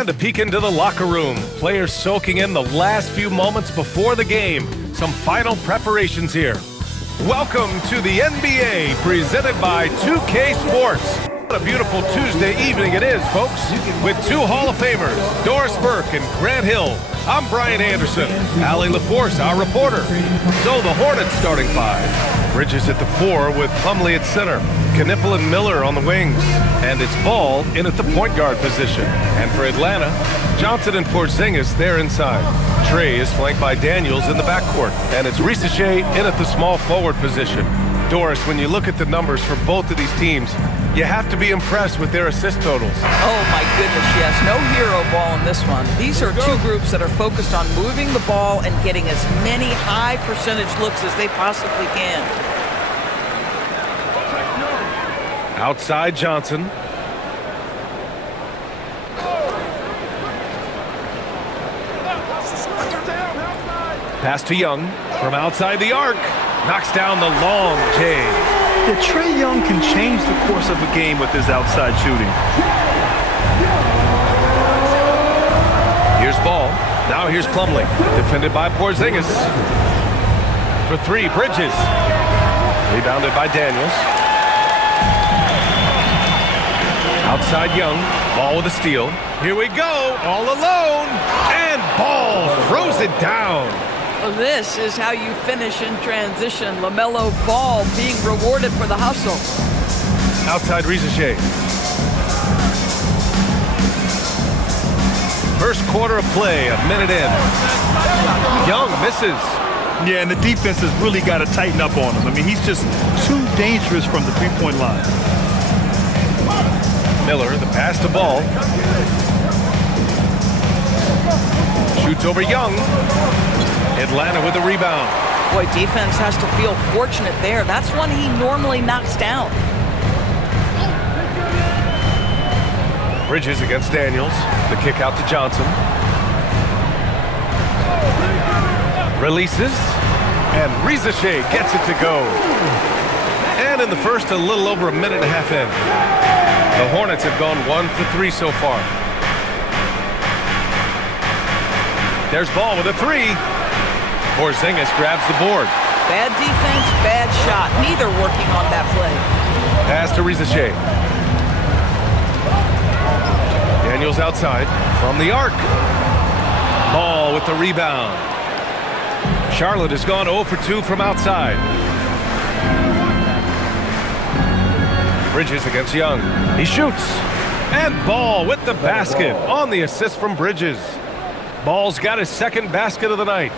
And a peek into the locker room. Players soaking in the last few moments before the game. Some final preparations here. Welcome to the NBA, presented by 2K Sports. What a beautiful Tuesday evening it is, folks, with two Hall of Famers, Doris Burke and Grant Hill. I'm Brian Anderson, Allie LaForce, our reporter. So the Hornets starting five. Bridges at the 4 with Plumlee at center. Knipple and Miller on the wings. And it's Ball in at the point guard position. And for Atlanta, Johnson and Porzingis there inside. Trey is flanked by Daniels in the backcourt. And it's Risacher in at the small forward position. Doris, when you look at the numbers for both of these teams, you have to be impressed with their assist totals. Oh my goodness, yes. No hero ball in this one. These are two groups that are focused on moving the ball and getting as many high percentage looks as they possibly can. Outside Johnson. Pass to Young from outside the arc. Knocks down the long J. Yeah, Trae Young can change the course of a game with his outside shooting. Here's Ball. Now here's Plumlee. Defended by Porzingis. For three, Bridges. Rebounded by Daniels. Outside Young. Ball with a steal. Here we go. All alone. And Ball throws it down. Well, this is how you finish in transition. LaMelo Ball being rewarded for the hustle. Outside Risacher. First quarter of play, a minute in. Young misses. Yeah, and the defense has really got to tighten up on him. I mean, he's just too dangerous from the three-point line. Miller, the pass to Ball. Shoots over Young. Atlanta with a rebound. Boy, defense has to feel fortunate there. That's one he normally knocks down. Bridges against Daniels. The kick out to Johnson. Releases. And Risacher gets it to go. And in the first, a little over a minute and a half in. The Hornets have gone 1 for 3 so far. There's Ball with a 3. Porzingis grabs the board. Bad defense, bad shot. Neither working on that play. Pass to Risacher. Daniels outside from the arc. Ball with the rebound. Charlotte has gone 0 for 2 from outside. Bridges against Young. He shoots. And Ball with the basket on the assist from Bridges. Ball's got his second basket of the night.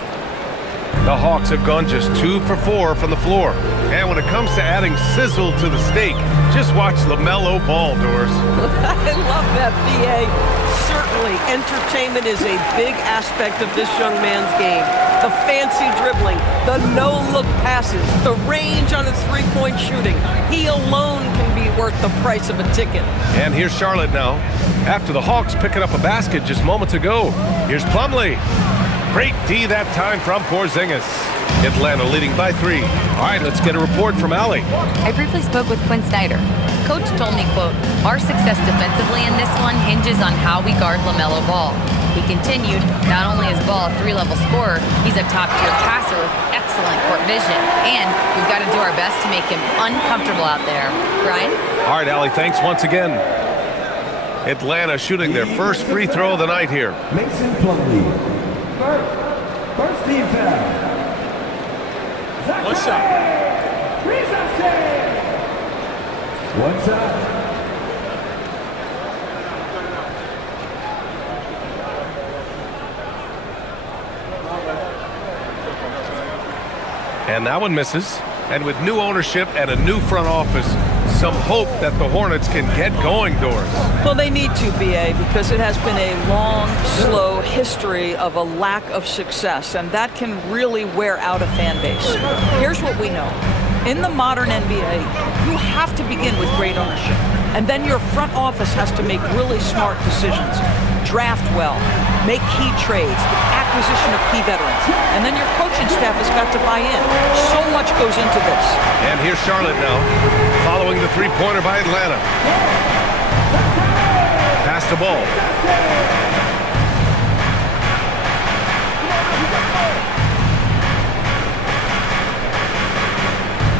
The Hawks have gone just 2 for 4 from the floor. And when it comes to adding sizzle to the steak, just watch LaMelo Ball, Doris. I love that, B.A. Certainly, entertainment is a big aspect of this young man's game. The fancy dribbling, the no-look passes, the range on his three-point shooting. He alone can be worth the price of a ticket. And here's Charlotte now. After the Hawks picking up a basket just moments ago. Here's Plumlee. Great D that time from Porzingis. Atlanta leading by 3. All right, let's get a report from Allie. I briefly spoke with Quinn Snyder. Coach told me, quote, "Our success defensively in this one hinges on how we guard LaMelo Ball." He continued, not only is Ball a 3-level scorer, he's a top-tier passer with excellent court vision. And we've got to do our best to make him uncomfortable out there. Brian? All right, Allie, thanks once again. Atlanta shooting their first free throw of the night here. Mason Plumlee. First team foul. One shot. One shot. And that one misses. And with new ownership and a new front office, some hope that the Hornets can get going, Doris. Well, they need to, B.A., because it has been a long, slow history of a lack of success, and that can really wear out a fan base. Here's what we know. In the modern NBA, you have to begin with great ownership, and then your front office has to make really smart decisions. Draft well, make key trades, the acquisition of key veterans, and then your coaching staff has got to buy in. So much goes into this. And here's Charlotte now, following the three-pointer by Atlanta. Pass Pass to Ball.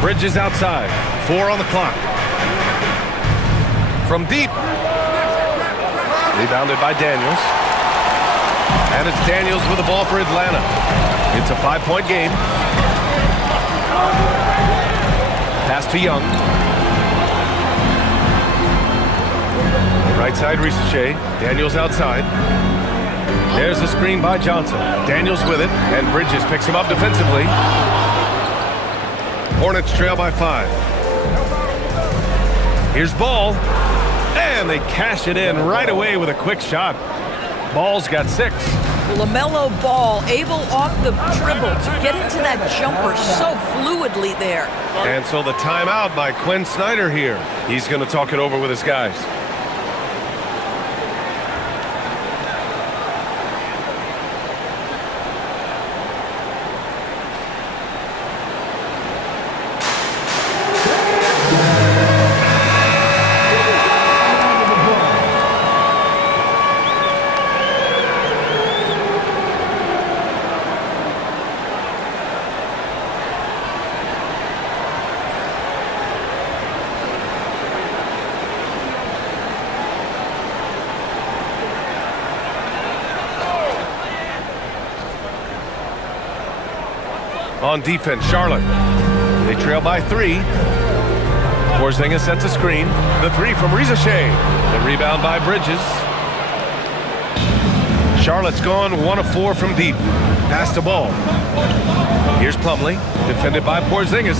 Bridges outside. 4 on the clock. From deep. Rebounded by Daniels. And it's Daniels with the ball for Atlanta. It's a 5-point game. Pass to Young. Right side, Ricochet. Daniels outside. There's a screen by Johnson. Daniels with it, and Bridges picks him up defensively. Hornets trail by 5. Here's Ball. And they cash it in right away with a quick shot. Ball's got 6. LaMelo Ball able off the dribble to get into that jumper so fluidly there. And so the timeout by Quinn Snyder here. He's going to talk it over with his guys. On defense, Charlotte. They trail by 3. Porzingis sets a screen. The 3 from Ricochet. The rebound by Bridges. Charlotte's gone 1 of 4 from deep. Pass to Ball. Here's Plumlee, defended by Porzingis.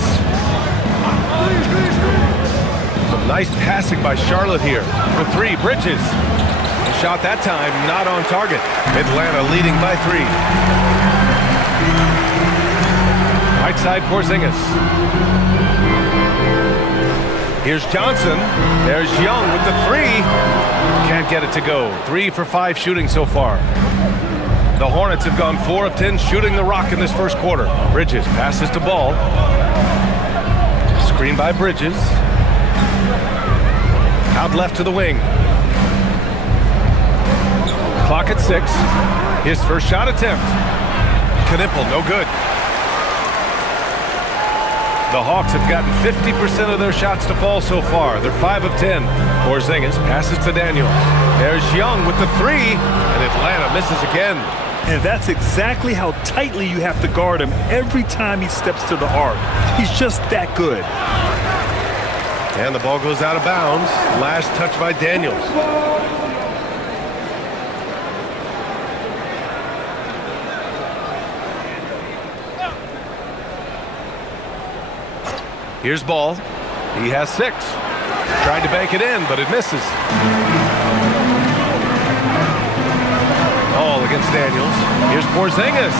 Some nice passing by Charlotte here. For 3, Bridges. The shot that time, not on target. Atlanta leading by 3. Right side, Porzingis. Here's Johnson. There's Young with the 3. Can't get it to go. 3 for 5 shooting so far. The Hornets have gone 4 of 10 shooting the rock in this first quarter. Bridges passes to Ball. Screen by Bridges. Out left to the wing. Clock at 6. His first shot attempt. Knipple, no good. The Hawks have gotten 50% of their shots to fall so far. They're 5 of 10. Porzingis passes to Daniels. There's Young with the 3, and Atlanta misses again. And that's exactly how tightly you have to guard him every time he steps to the arc. He's just that good. And the ball goes out of bounds. Last touch by Daniels. Here's Ball. He has 6. Tried to bank it in, but it misses. All against Daniels. Here's Porzingis.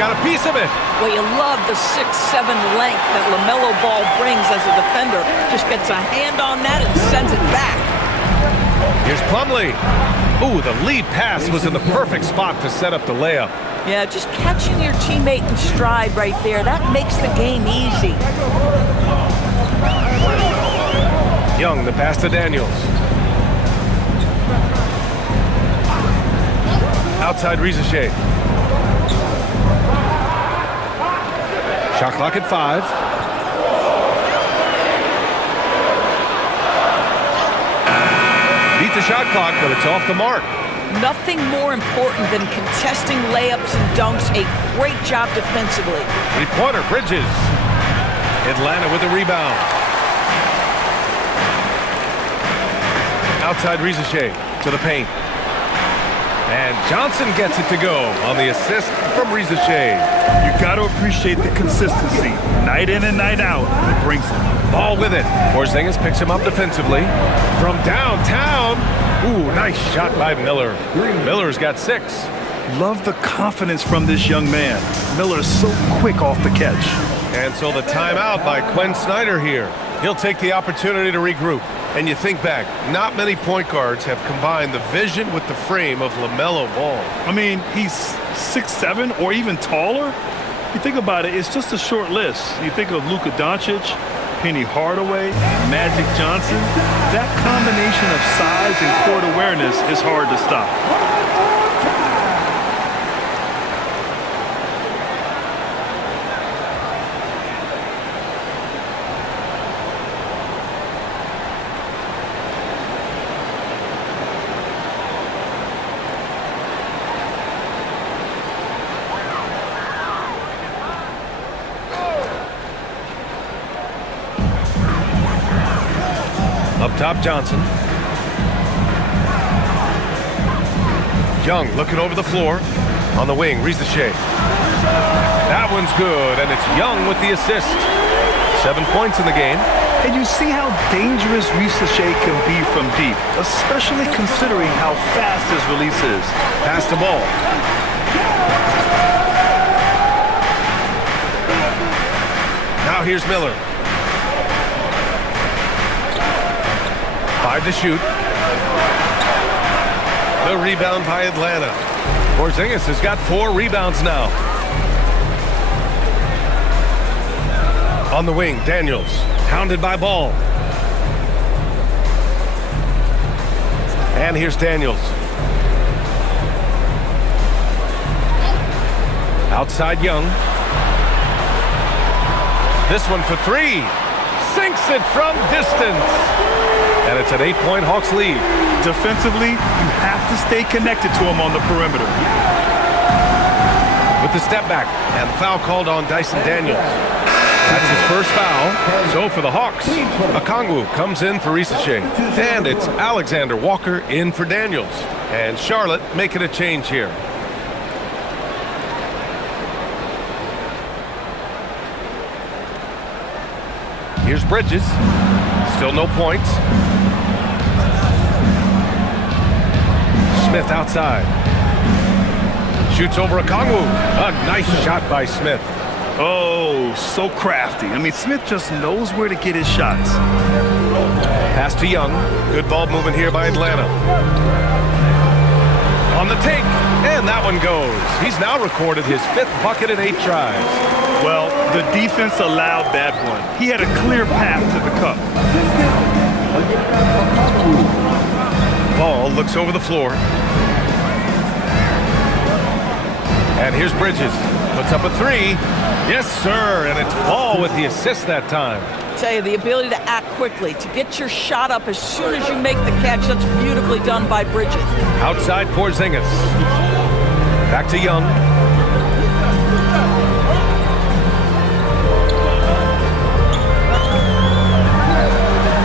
Got a piece of it. Well, you love the 6'7" length that LaMelo Ball brings as a defender. Just gets a hand on that and sends it back. Here's Plumlee. Ooh, the lead pass was in the perfect spot to set up the layup. Yeah, just catching your teammate in stride right there, that makes the game easy. Young, the pass to Daniels. Outside Ricochet. Shot clock at 5. Beat the shot clock, but it's off the mark. Nothing more important than contesting layups and dunks. A great job defensively. 3-pointer, Bridges. Atlanta with the rebound. Outside Ricochet to the paint. And Johnson gets it to go on the assist from Ricochet. You got to appreciate the consistency. Night in and night out, he brings it. Ball with it. Porzingis picks him up defensively. From downtown. Ooh, nice shot by Miller. Miller's got 6. Love the confidence from this young man. Miller's so quick off the catch. And so the timeout by Quinn Snyder here. He'll take the opportunity to regroup. And you think back, not many point guards have combined the vision with the frame of LaMelo Ball. I mean, he's 6'7" or even taller. You think about it, it's just a short list. You think of Luka Doncic, Penny Hardaway and Magic Johnson, that combination of size and court awareness is hard to stop. Up top, Johnson. Young looking over the floor. On the wing, Ricochet. That one's good, and it's Young with the assist. 7 points in the game. And you see how dangerous Ricochet can be from deep, especially considering how fast his release is. Pass the ball. Now here's Miller. 5 to shoot. The rebound by Atlanta. Porzingis has got 4 rebounds now. On the wing, Daniels. Hounded by Ball. And here's Daniels. Outside Young. This one for 3. Sinks it from distance. And it's an 8-point Hawks lead. Defensively, you have to stay connected to him on the perimeter. With the step back, and foul called on Dyson Daniels. That's his first foul. So for the Hawks, Katangos comes in for Ricochet. And it's Alexander Walker in for Daniels. And Charlotte making a change here. Here's Bridges. Still no points. Smith outside. Shoots over Katangos. A nice shot by Smith. Oh, so crafty. I mean, Smith just knows where to get his shots. Pass to Young. Good ball movement here by Atlanta. On the take, and that one goes. He's now recorded his 5th bucket in 8 tries. Well, the defense allowed that one. He had a clear path to the cup. Ball looks over the floor. And here's Bridges. Puts up a 3. Yes, sir. And it's Ball with the assist that time. Tell you, the ability to act quickly, to get your shot up as soon as you make the catch, that's beautifully done by Bridges. Outside Porzingis. Back to Young.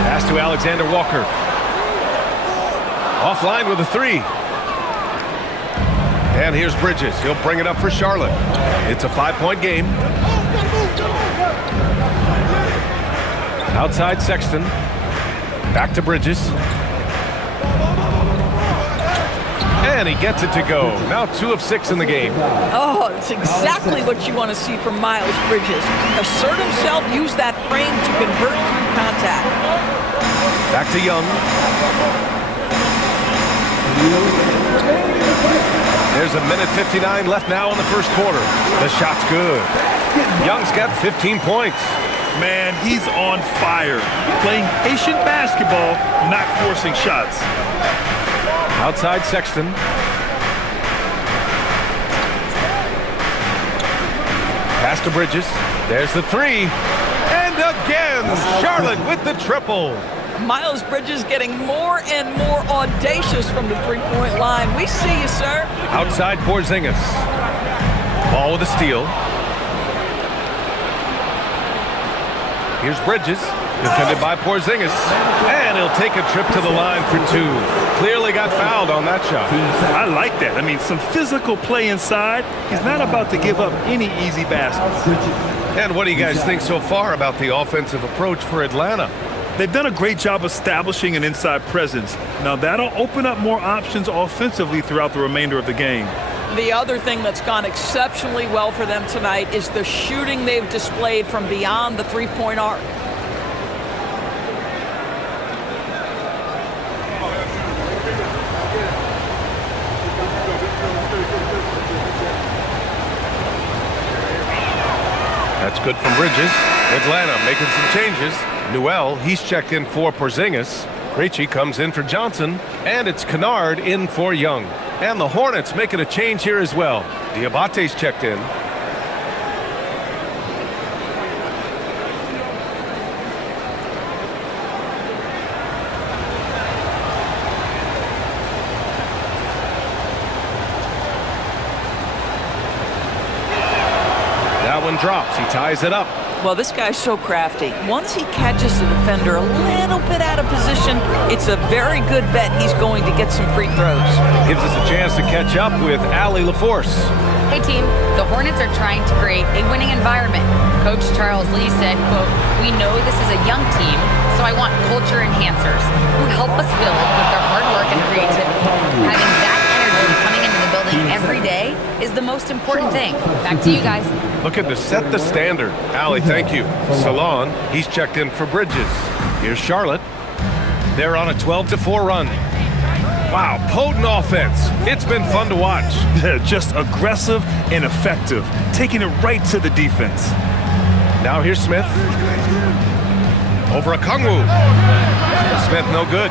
Pass to Alexander Walker. Offline with a 3. And here's Bridges. He'll bring it up for Charlotte. It's a 5-point game. Outside Sexton. Back to Bridges. And he gets it to go. Now 2 of 6 in the game. Oh, it's exactly what you want to see from Miles Bridges. Assert himself, use that frame to convert through contact. Back to Young. There's a minute 59 left now in the first quarter. The shot's good. Young's got 15 points. Man, he's on fire. Playing patient basketball, not forcing shots. Outside Sexton. Pass to Bridges. There's the 3. And again, Charlotte with the triple. Miles Bridges getting more and more audacious from the 3-point line. We see you, sir. Outside Porzingis. Ball with a steal. Here's Bridges, defended by Porzingis. And he'll take a trip to the line for 2. Clearly got fouled on that shot. I like that. I mean, some physical play inside. He's not about to give up any easy baskets. And what do you guys think so far about the offensive approach for Atlanta? They've done a great job establishing an inside presence. Now that'll open up more options offensively throughout the remainder of the game. The other thing that's gone exceptionally well for them tonight is the shooting they've displayed from beyond the 3-point arc. That's good from Bridges. Atlanta making some changes. Newell, he's checked in for Porzingis. Krejci comes in for Johnson. And it's Kennard in for Young. And the Hornets making a change here as well. Diabate's checked in. That one drops. He ties it up. Well, this guy's so crafty. Once he catches the defender a little bit out of position, it's a very good bet he's going to get some free throws. Gives us a chance to catch up with Allie LaForce. Hey team, the Hornets are trying to create a winning environment. Coach Charles Lee said, quote, "We know this is a young team, so I want culture enhancers who help us build with their hard work and creativity. Having that energy coming into the building every day is the most important thing." Back to you guys. Looking to set the standard. Allie, thank you. Salon, he's checked in for Bridges. Here's Charlotte. They're on a 12-4 run. Wow, potent offense. It's been fun to watch. Just aggressive and effective, taking it right to the defense. Now here's Smith. Over a Kongwu. Smith no good.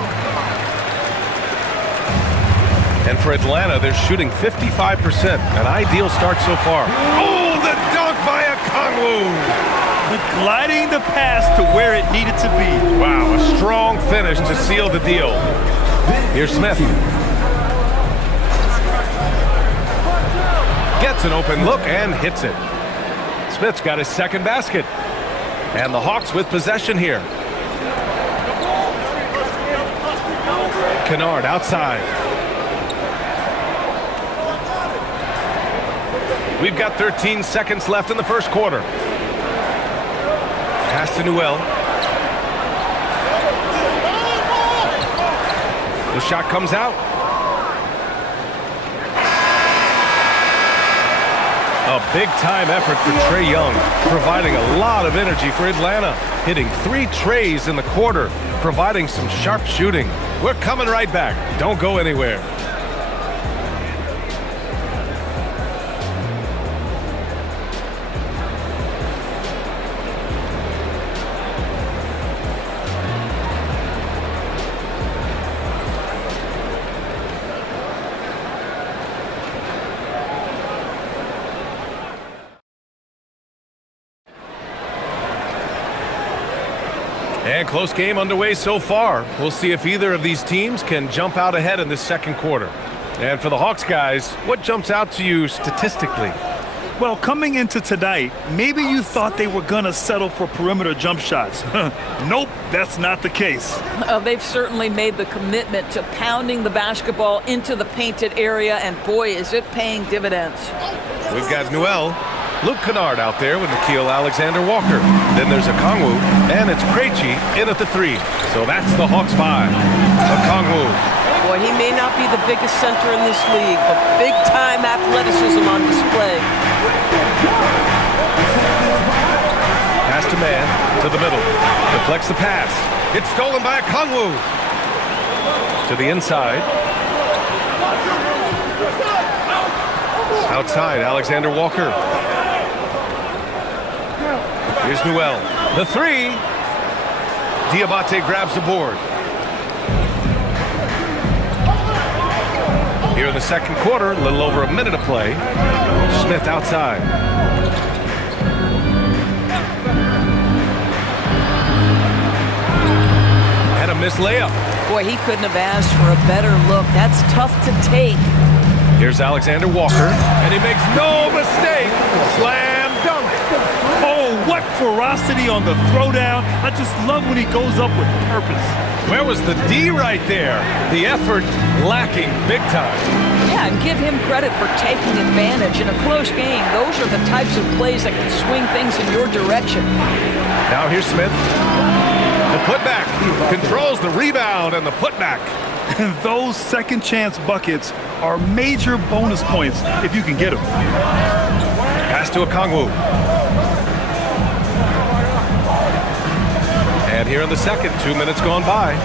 And for Atlanta, they're shooting 55%. An ideal start so far. Oh, the dunk by a Kongwu. Gliding the pass to where it needed to be. Wow, a strong finish to seal the deal. Here's Smith. Gets an open look and hits it. Smith's got his second basket. And the Hawks with possession here. Kennard outside. We've got 13 seconds left in the first quarter. Pass to Newell. The shot comes out. A big-time effort for Trae Young, providing a lot of energy for Atlanta, hitting 3 trays in the quarter, providing some sharp shooting. We're coming right back. Don't go anywhere. And close game underway so far. We'll see if either of these teams can jump out ahead in this second quarter. And for the Hawks guys, what jumps out to you statistically? Well, coming into tonight, maybe you thought they were going to settle for perimeter jump shots. Nope, that's not the case. They've certainly made the commitment to pounding the basketball into the painted area, and boy, is it paying dividends. We've got Newell. Luke Kennard out there with Nickeil Alexander-Walker. Then there's a Kongwu, and it's Krejci in at the 3. So that's the Hawks 5. A Kongwu. Boy, he may not be the biggest center in this league, but big-time athleticism on display. Pass to man, to the middle. Deflects the pass. It's stolen by a Kongwu. To the inside. Outside, Alexander-Walker. Here's Newell. The 3. Diabate grabs the board. Here in the second quarter, a little over a minute to play. Smith outside. And a missed layup. Boy, he couldn't have asked for a better look. That's tough to take. Here's Alexander-Walker, and he makes no mistake. Slam dunk. Oh, what ferocity on the throwdown. I just love when he goes up with purpose. Where was the D right there? The effort lacking big time. Yeah, and give him credit for taking advantage. In a close game, those are the types of plays that can swing things in your direction. Now here's Smith. The putback. Controls the rebound and the putback. And those second chance buckets are major bonus points if you can get them. Pass to a Kongwu. And here in the second, 2 minutes gone by.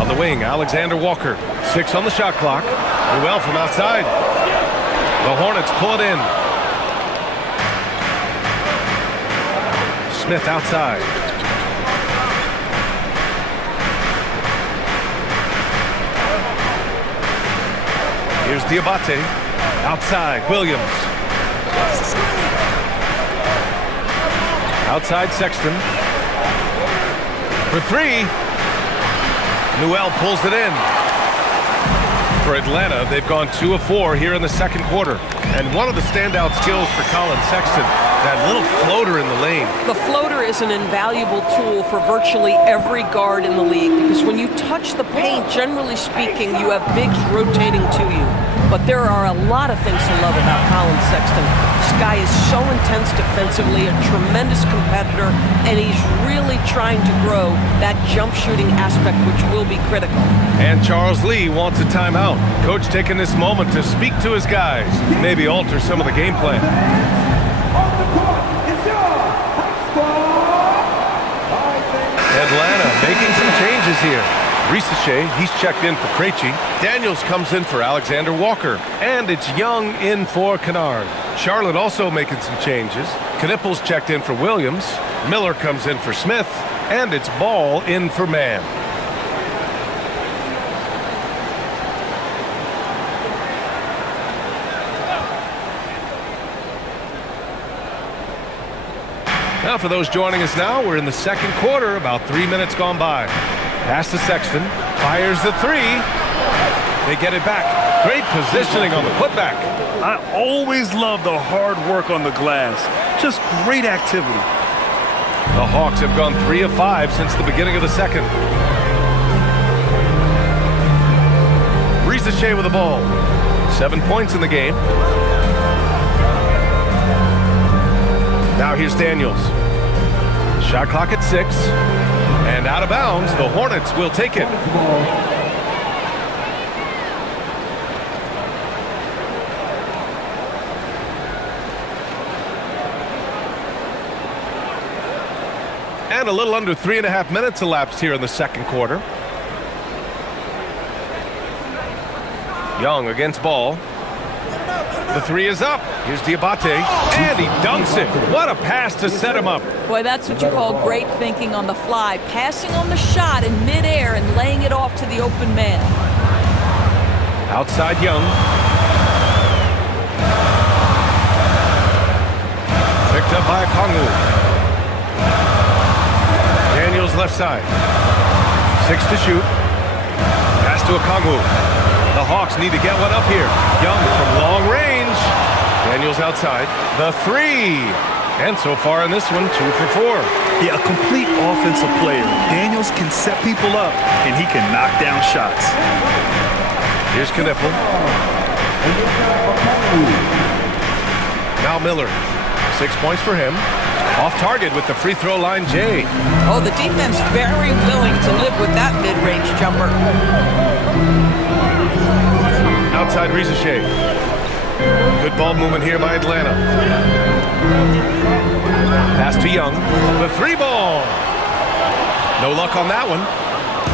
On the wing, Alexander-Walker. 6 on the shot clock. Newell from outside. The Hornets pull it in. Smith outside. Here's Diabate. Outside, Williams. Outside, Sexton. For three. Newell pulls it in. For Atlanta, they've gone 2 of 4 here in the second quarter. And one of the standout skills for Colin Sexton, that little floater in the lane. The floater is an invaluable tool for virtually every guard in the league because when you touch the paint, generally speaking, you have bigs rotating to you. But there are a lot of things to love about Colin Sexton. This guy is so intense defensively, a tremendous competitor, and he's really trying to grow that jump shooting aspect, which will be critical. And Charles Lee wants a timeout. Coach taking this moment to speak to his guys, maybe alter some of the game plan. Atlanta making some changes here. Risache, he's checked in for Krejci. Daniels comes in for Alexander Walker. And it's Young in for Kennard. Charlotte also making some changes. Knippel's checked in for Williams. Miller comes in for Smith. And it's Ball in for Mann. Now for those joining us now, we're in the second quarter, about 3 minutes gone by. Pass to Sexton, fires the three. They get it back. Great positioning on the putback. I always love the hard work on the glass. Just great activity. The Hawks have gone 3 of 5 since the beginning of the second. Risache with the ball. 7 points in the game. Now here's Daniels. Shot clock at 6. And out of bounds, the Hornets will take it. And a little under 3.5 minutes elapsed here in the second quarter. Young against Ball. The three is up. Here's Diabate, and he dunks it. What a pass to set him up. Boy, that's what you call great thinking on the fly. Passing on the shot in midair and laying it off to the open man. Outside Young. Picked up by Kongu. Daniels left side. 6 to shoot. Pass to Kongu. The Hawks need to get one up here. Young from long range. Daniels outside. The three. And so far in this one, 2 for 4. Yeah, a complete offensive player. Daniels can set people up, and he can knock down shots. Here's Knippel. Now Miller. 6 points for him. Off target with the free throw line, Jay. Oh, the defense very willing to live with that mid-range jumper. Outside Risache. Good ball movement here by Atlanta. Pass to Young. The 3 ball. No luck on that one.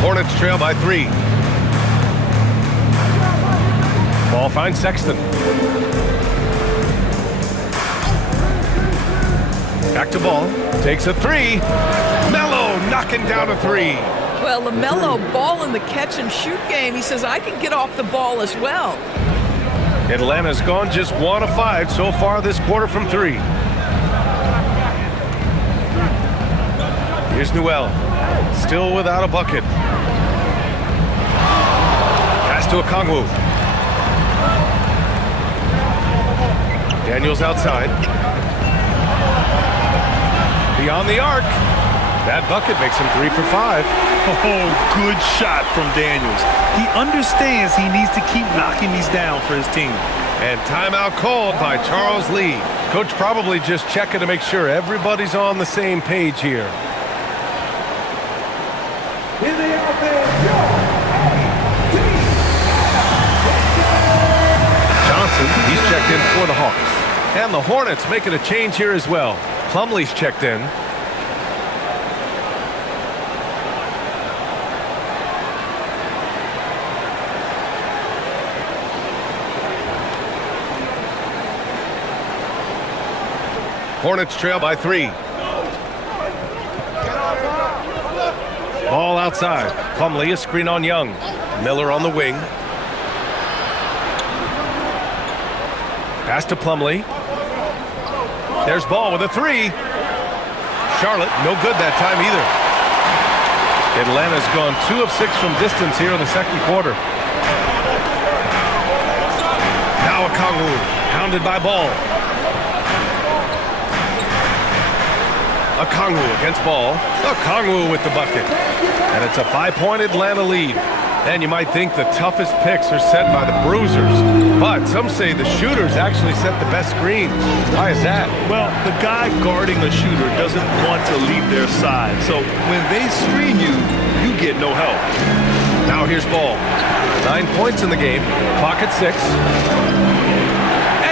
Hornets trail by 3. Ball finds Sexton. Back to Ball. Takes a 3. Melo knocking down a 3. Well, LaMelo Ball in the catch and shoot game. He says, I can get off the ball as well. Atlanta's gone just 1 of 5 so far this quarter from 3. Here's Newell. Still without a bucket. Pass to Okongwu. Daniels outside. Beyond the arc. That bucket makes him 3 for 5. Oh, good shot from Daniels. He understands he needs to keep knocking these down for his team. And timeout called by Charles Lee. Coach probably just checking to make sure everybody's on the same page here. In the offense, Johnson, he's checked in for the Hawks. And the Hornets making a change here as well. Plumlee's checked in. Hornets trail by 3. Ball outside. Plumlee, a screen on Young. Miller on the wing. Pass to Plumlee. There's Ball with a three. Charlotte, no good that time either. Atlanta's gone 2 of 6 from distance here in the second quarter. Now Okongwu, hounded by Ball. Okongwu against Ball. Okongwu with the bucket. And it's a 5-point Atlanta lead. And you might think the toughest picks are set by the bruisers, but some say the shooters actually set the best screens. Why is that? Well, the guy guarding a shooter doesn't want to leave their side. So when they screen you, you get no help. Now here's Ball. 9 points in the game. Clock at 6.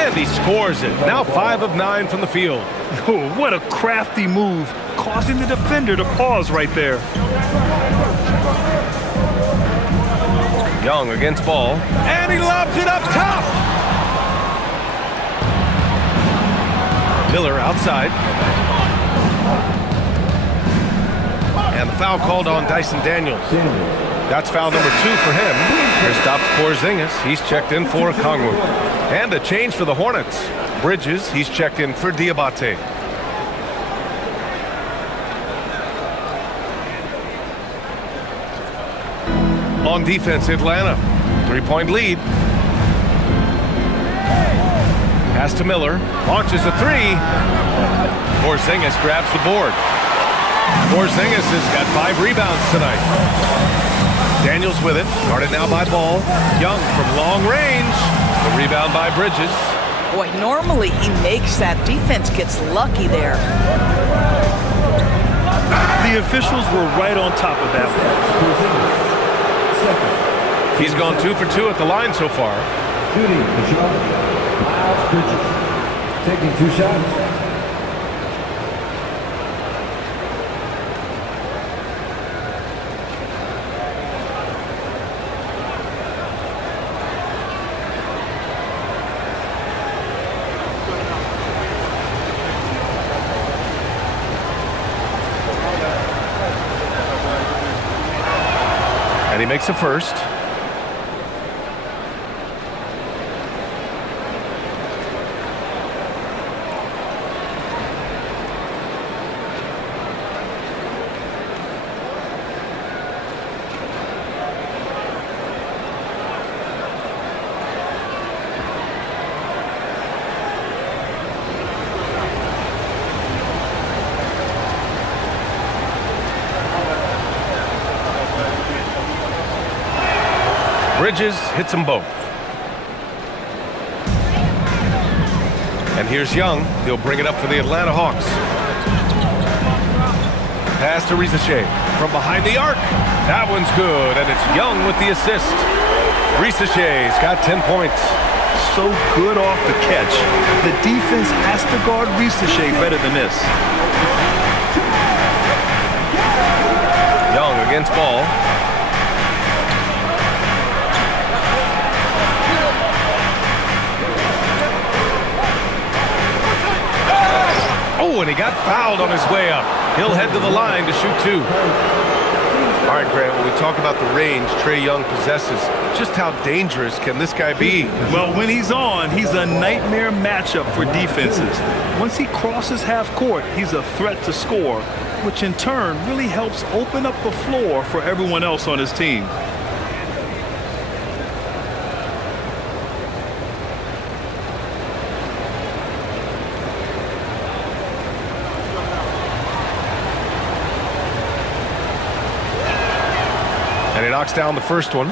And he scores it. Now 5 of 9 from the field. Oh, what a crafty move, causing the defender to pause right there. Young against Ball, and he lobs it up top. Miller outside. And the foul called on Dyson Daniels. That's foul number 2 for him. Here stops Porzingis. He's checked in for Okongwu. And a change for the Hornets. Bridges, he's checked in for Diabate. On defense, Atlanta. 3-point lead. Pass to Miller. Launches a three. Porzingis grabs the board. Porzingis has got 5 rebounds tonight. Daniels with it. Guarded now by Ball. Young from long range. The rebound by Bridges. Boy, normally he makes that. Defense gets lucky there. The officials were right on top of that one. He's gone 2 for 2 at the line so far. Shooting the shot. Miles Bridges taking 2 shots. And he makes a first. Bridges hits them both. And here's Young. He'll bring it up for the Atlanta Hawks. Pass to Risache from behind the arc. That one's good, and it's Young with the assist. Risache's got 10 points. So good off the catch. The defense has to guard Risache better than this. Young against Ball. Oh, and he got fouled on his way up. He'll head to the line to shoot 2. All right, Grant, when we talk about the range Trae Young possesses, just how dangerous can this guy be? Well, when he's on, he's a nightmare matchup for defenses. Once he crosses half court, he's a threat to score, which in turn really helps open up the floor for everyone else on his team. And he knocks down the first one.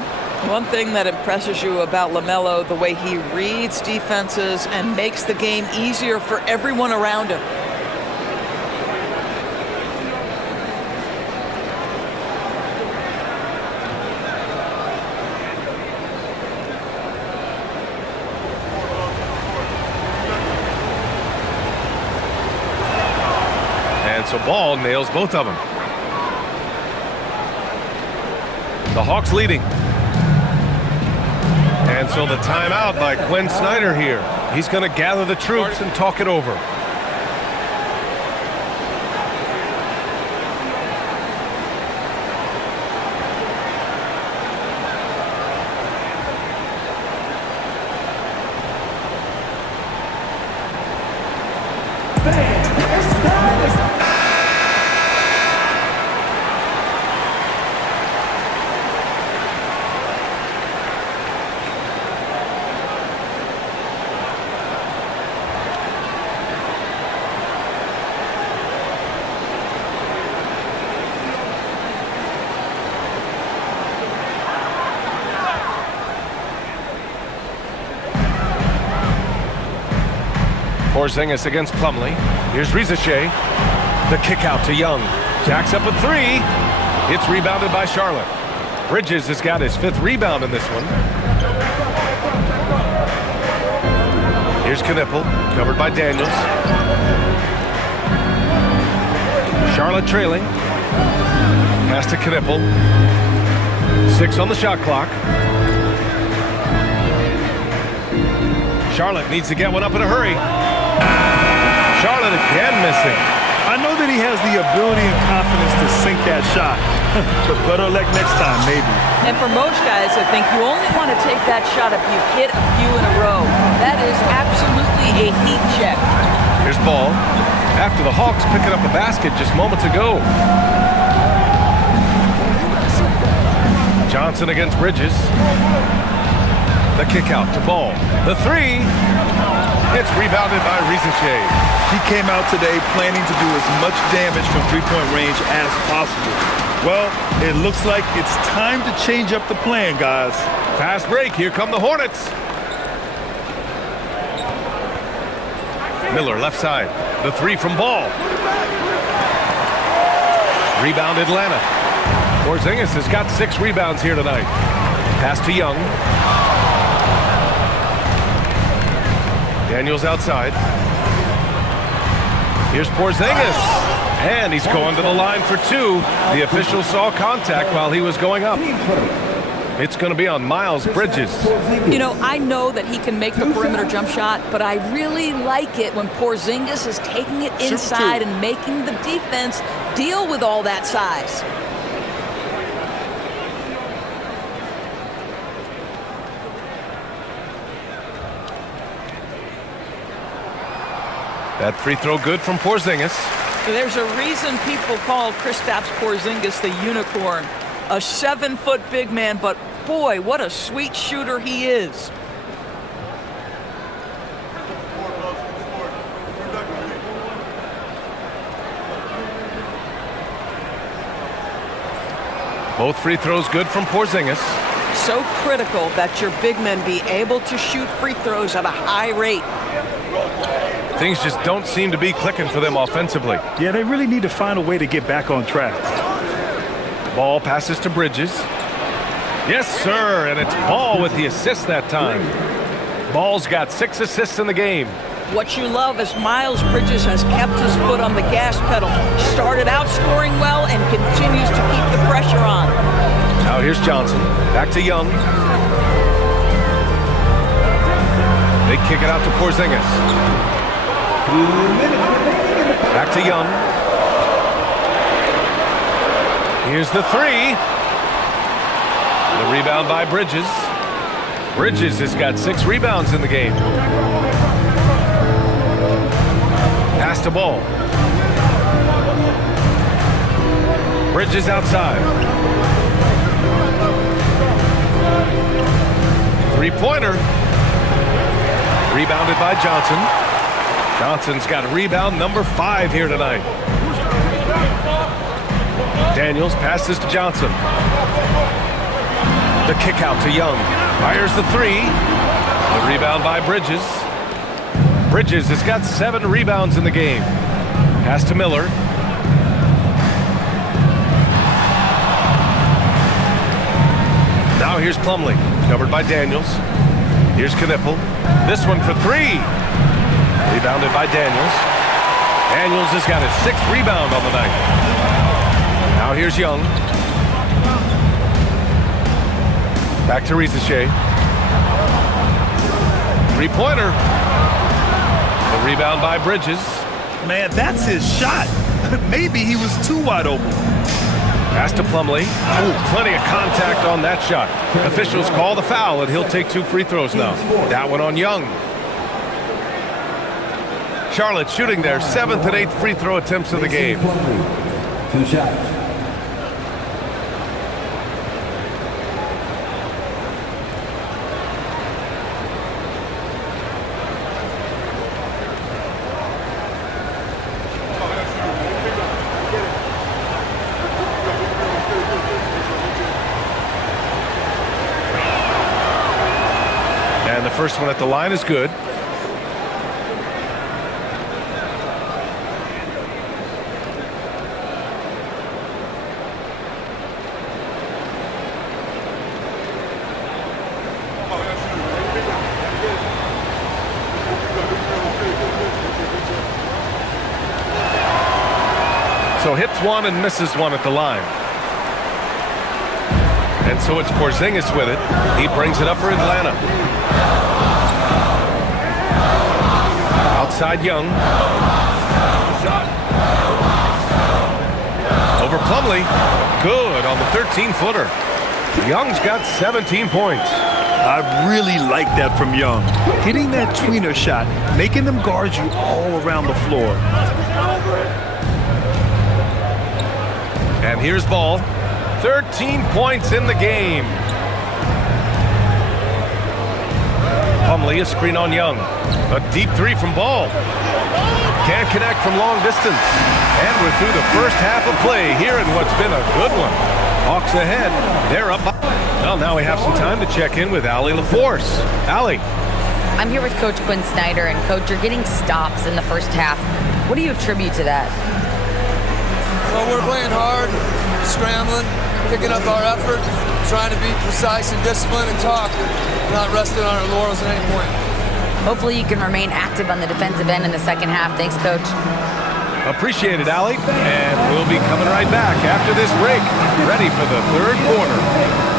One thing that impresses you about LaMelo, the way he reads defenses and makes the game easier for everyone around him. And so Ball nails both of them. The Hawks leading. And so the timeout by Quinn Snyder here. He's going to gather the troops and talk it over. Porzingis against Plumlee. Here's Rizachet. The kick out to Young. Jacks up a three. It's rebounded by Charlotte. Bridges has got his 5th rebound in this one. Here's Knipple, covered by Daniels. Charlotte trailing. Pass to Knipple. 6 on the shot clock. Charlotte needs to get one up in a hurry. Charlotte again missing. I know that he has the ability and confidence to sink that shot. But better luck next time, maybe. And for most guys, I think you only want to take that shot if you've hit a few in a row. That is absolutely a heat check. Here's Ball. After the Hawks picking up a basket just moments ago. Johnson against Bridges. The kick out to Ball. The three. It's rebounded by Rizachet. He came out today planning to do as much damage from three-point range as possible. Well, it looks like it's time to change up the plan, guys. Fast break. Here come the Hornets. Miller left side. The three from Ball. Rebound Atlanta. Porzingis has got 6 rebounds here tonight. Pass to Young. Daniels outside. Here's Porzingis. And he's going to the line for 2. The official saw contact while he was going up. It's going to be on Miles Bridges. You know, I know that he can make the perimeter jump shot, but I really like it when Porzingis is taking it inside and making the defense deal with all that size. That free throw good from Porzingis. There's a reason people call Kristaps Porzingis the unicorn. A 7-foot big man, but boy, what a sweet shooter he is. Both free throws good from Porzingis. So critical that your big men be able to shoot free throws at a high rate. Things just don't seem to be clicking for them offensively. Yeah, they really need to find a way to get back on track. Ball passes to Bridges. Yes, sir, and it's Ball with the assist that time. Ball's got 6 assists in the game. What you love is Miles Bridges has kept his foot on the gas pedal. Started out scoring well and continues to keep the pressure on. Now here's Johnson. Back to Young. They kick it out to Porzingis. Back to Young. Here's the three. The rebound by Bridges. Bridges has got 6 rebounds in the game. Pass to Ball. Bridges outside. 3-pointer. Rebounded by Johnson. Johnson's got rebound number 5 here tonight. Daniels passes to Johnson. The kick out to Young. Fires the 3. The rebound by Bridges. Bridges has got 7 rebounds in the game. Pass to Miller. Now here's Plumlee, covered by Daniels. Here's Knipple. This one for 3. Rebounded by Daniels. Daniels has got his 6th rebound on the night. Now here's Young. Back to Rizachet. 3-pointer. The rebound by Bridges. Man, that's his shot. Maybe he was too wide open. Pass to Plumlee. Ooh, plenty of contact on that shot. Officials call the foul, and he'll take 2 free throws now. That one on Young. Charlotte shooting their 7th and 8th free throw attempts of the game. 2 shots. And the first one at the line is good. So hits one and misses one at the line. And so it's Porzingis with it. He brings it up for Atlanta. Outside Young. Over Plumlee. Good on the 13-footer. Young's got 17 points. I really like that from Young. Hitting that tweener shot, making them guard you all around the floor. And here's Ball. 13 points in the game. Plumlee, a screen on Young. A deep three from Ball. Can't connect from long distance. And we're through the first half of play here in what's been a good one. Hawks ahead. They're up. Well, now we have some time to check in with Allie LaForce. Allie. I'm here with Coach Quinn Snyder, and Coach, you're getting stops in the first half. What do you attribute to that? Well, we're playing hard, scrambling, picking up our effort, trying to be precise and disciplined and talk, not resting on our laurels at any point. Hopefully you can remain active on the defensive end in the second half. Thanks, Coach. Appreciate it, Allie. And we'll be coming right back after this break, ready for the third quarter.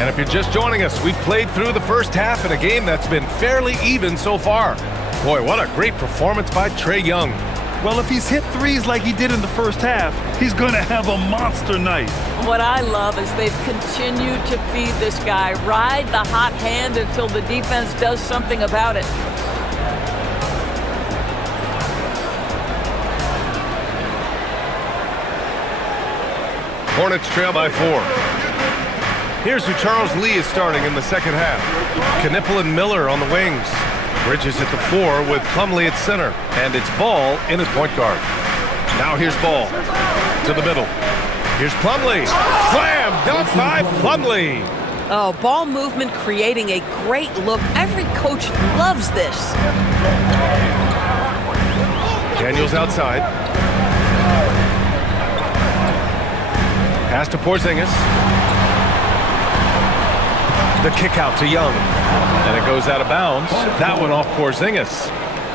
And if you're just joining us, we've played through the first half in a game that's been fairly even so far. Boy, what a great performance by Trae Young. Well, if he's hit threes like he did in the first half, he's going to have a monster night. What I love is they've continued to feed this guy, ride the hot hand until the defense does something about it. Hornets trail by 4. Here's who Charles Lee is starting in the second half. Knipple and Miller on the wings. Bridges at the 4 with Plumlee at center. And it's Ball in at point guard. Now here's Ball to the middle. Here's Plumlee. Slam dunk by Plumlee. Oh, ball movement creating a great look. Every coach loves this. Daniels outside. Pass to Porzingis. The kick out to Young. And it goes out of bounds. That one off Porzingis.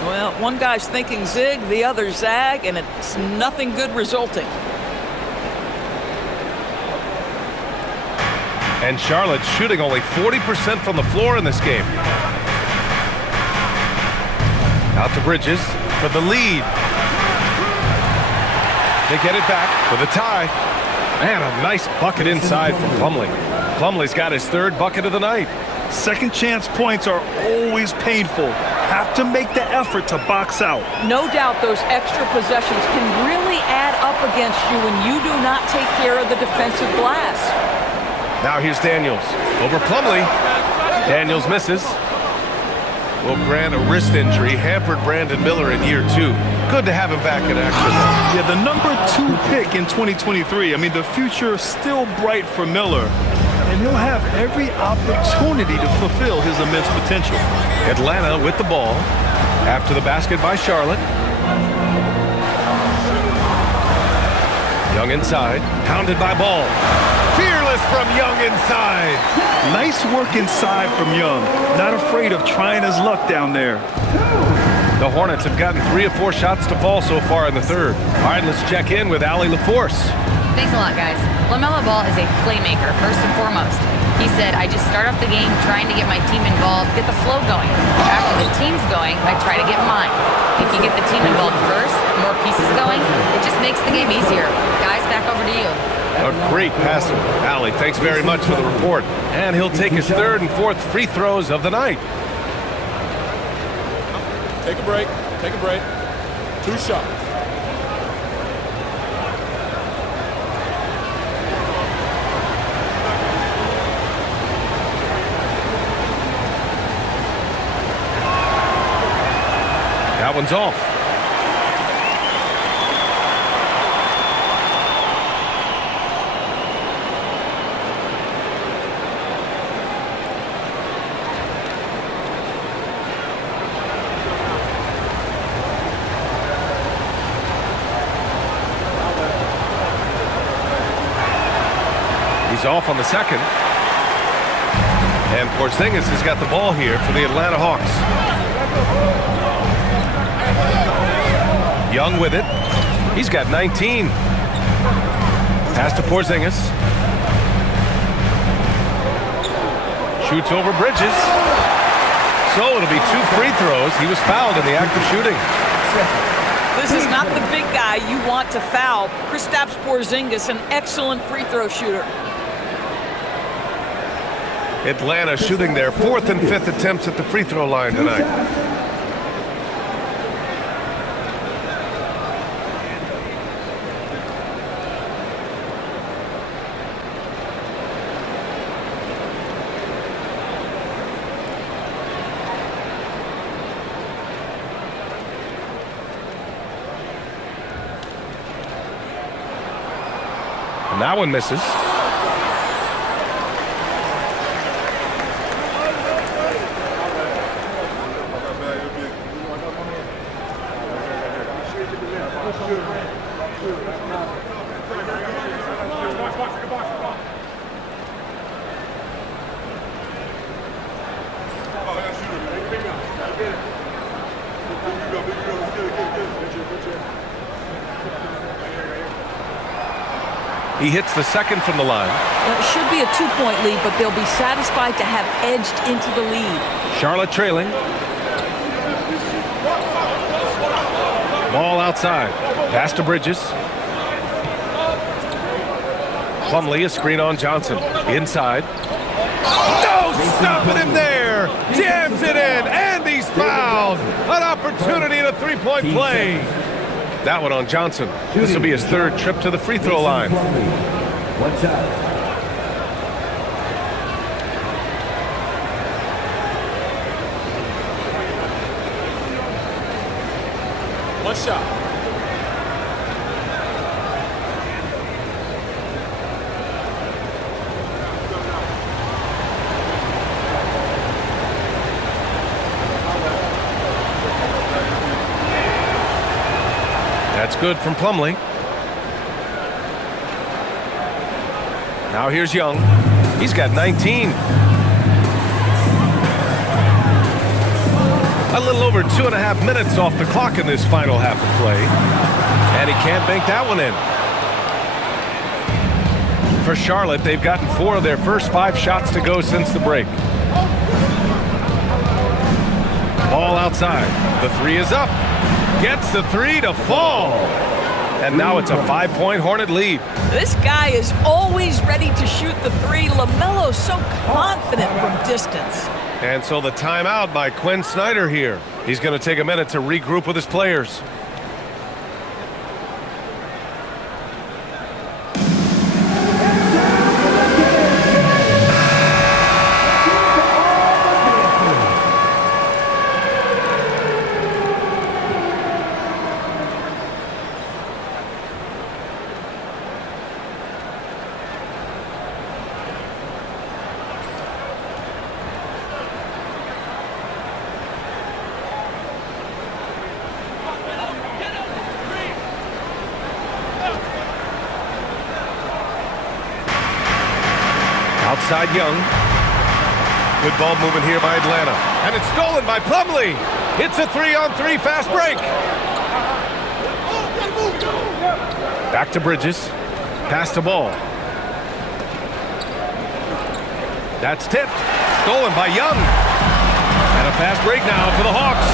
Well, one guy's thinking zig, the other zag, and it's nothing good resulting. And Charlotte shooting only 40% from the floor in this game. Out to Bridges for the lead. They get it back for the tie. Man, a nice bucket inside from Plumlee. Plumlee's got his third bucket of the night. Second chance points are always painful. Have to make the effort to box out. No doubt those extra possessions can really add up against you when you do not take care of the defensive glass. Now here's Daniels over Plumlee. Daniels misses. Will grant a wrist injury, hampered Brandon Miller in year 2. Good to have him back in action. Yeah, the number 2 pick in 2023. I mean, the future still bright for Miller. and he'll have every opportunity to fulfill his immense potential. Atlanta with the ball. After the basket by Charlotte. Young inside. Pounded by Ball. Fearless from Young inside. Nice work inside from Young. Not afraid of trying his luck down there. The Hornets have gotten 3 of 4 shots to fall so far in the third. All right, let's check in with Allie LaForce. Thanks a lot, guys. LaMelo Ball is a playmaker, first and foremost. He said, I just start off the game trying to get my team involved, get the flow going. After the team's going, I try to get mine. If you get the team involved first, more pieces going, it just makes the game easier. Guys, back over to you. A great passer. Allie, thanks very much for the report. And he'll take his 3rd and 4th free throws of the night. Take a break. Take a break. 2 shots. That one's off. He's off on the second. And Porzingis has got the ball here for the Atlanta Hawks. Young with it. He's got 19. Pass to Porzingis. Shoots over Bridges. So it'll be 2 free throws. He was fouled in the act of shooting. This is not the big guy you want to foul. Kristaps Porzingis, an excellent free throw shooter. Atlanta shooting their 4th and 5th attempts at the free throw line tonight. And that one misses. He hits the second from the line. It should be a 2-point lead, but they'll be satisfied to have edged into the lead. Charlotte trailing. Ball outside. Pass to Bridges. Plumlee, a screen on Johnson. Inside. No stopping him there. Jams it in, and he's fouled. An opportunity in a 3-point play. That one on Johnson. This will be his 3rd trip to the free throw line. One shot. One shot. That's good from Plumlee. Now here's Young. He's got 19. A little over 2.5 minutes off the clock in this final half of play. And he can't bank that one in. For Charlotte, they've gotten 4 of their first 5 shots to go since the break. Ball outside. The 3 is up. Gets the 3 to fall. And now it's a 5-point Hornet lead. This guy is always ready to shoot the 3. LaMelo's so confident from distance. And so the timeout by Quinn Snyder here. He's going to take a minute to regroup with his players. Outside Young. Good ball movement here by Atlanta. And it's stolen by Plumlee. It's a 3-on-3 fast break. Back to Bridges. Pass to Ball. That's tipped. Stolen by Young. And a fast break now for the Hawks.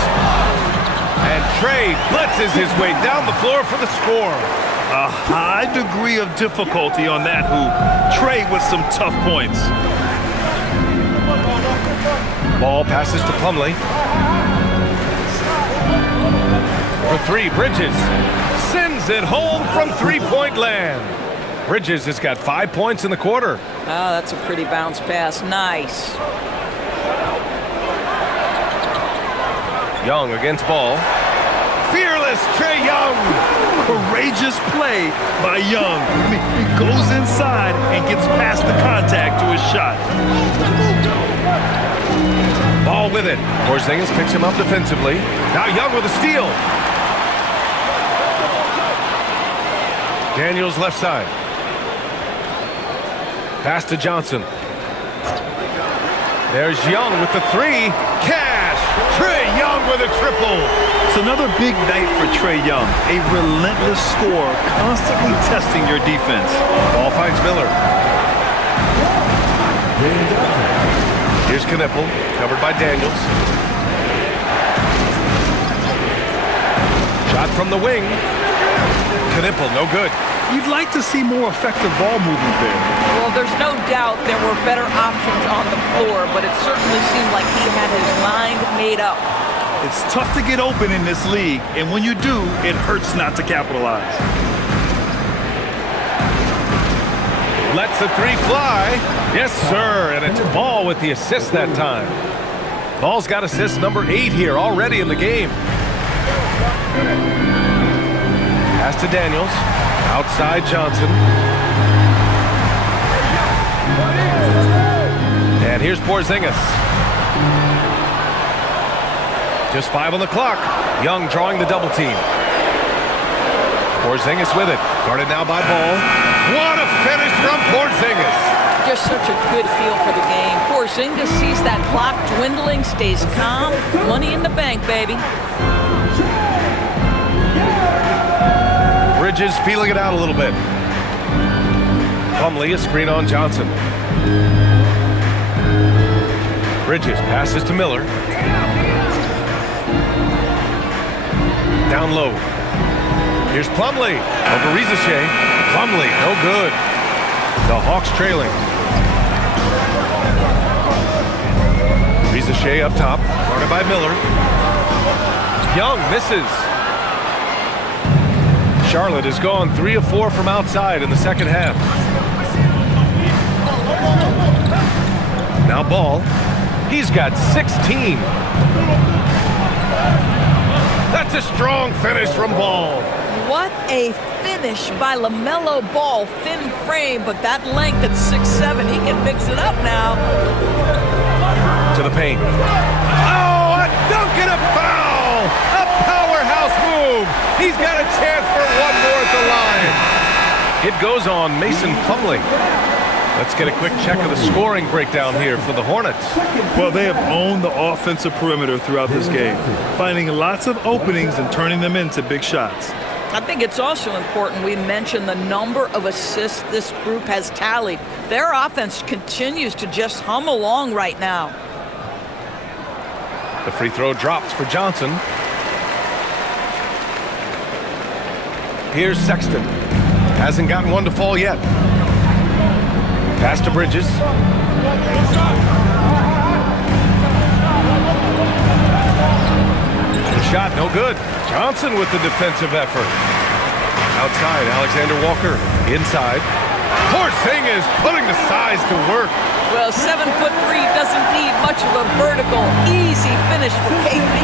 And Trey blitzes his way down the floor for the score. A high degree of difficulty on that hoop. Trey with some tough points. Ball passes to Plumlee. For three, Bridges sends it home from three-point land. Bridges has got 5 points in the quarter. Oh, that's a pretty bounce pass. Nice. Young against Ball. Fearless Trae Young. Courageous play by Young. I mean, he goes inside and gets past the contact to his shot. Ball with it. Porzingis picks him up defensively. Now Young with a steal. Daniels left side. Pass to Johnson. There's Young with the three. Cash. Trae Young with a triple. It's another big night for Trae Young. A relentless scorer, constantly testing your defense. Ball finds Miller. Here's Knipple, covered by Daniels. Shot from the wing. Knipple, no good. You'd like to see more effective ball movement there. Well, there's no doubt there were better options on the floor, but it certainly seemed like he had his mind made up. It's tough to get open in this league, and when you do, it hurts not to capitalize. Lets the three fly. Yes, sir, and it's Ball with the assist that time. Ball's got assist number 8 here already in the game. Pass to Daniels. Outside Johnson. And here's Porzingis. Just 5 on the clock. Young drawing the double team. Porzingis with it. Guarded now by Ball. What a finish from Porzingis. Just such a good feel for the game. Porzingis sees that clock dwindling, stays calm. Money in the bank, baby. Bridges feeling it out a little bit. Plumlee, a screen on Johnson. Bridges passes to Miller. Down low. Here's Plumlee over Rizachet. Plumlee, no good. The Hawks trailing. Rizachet up top, guarded by Miller. Young misses. Charlotte has gone 3 of 4 from outside in the second half. Now Ball. He's got 16. That's a strong finish from Ball. What a finish by LaMelo Ball. Thin frame, but that length at 6'7", he can mix it up now. To the paint. Oh, a dunk and a foul! A powerhouse move. He's got a chance for one more at the line. It goes on Mason Plumlee. Let's get a quick check of the scoring breakdown here for the Hornets. Well, they have owned the offensive perimeter throughout this game, finding lots of openings and turning them into big shots. I think it's also important we mention the number of assists this group has tallied. Their offense continues to just hum along right now. The free throw drops for Johnson. Here's Sexton. Hasn't gotten one to fall yet. Pass to Bridges. The shot, no good. Johnson with the defensive effort. Outside, Alexander Walker. Inside. Porzingis putting the size to work. Well, 7'3" doesn't need much of a vertical. Easy finish for KP.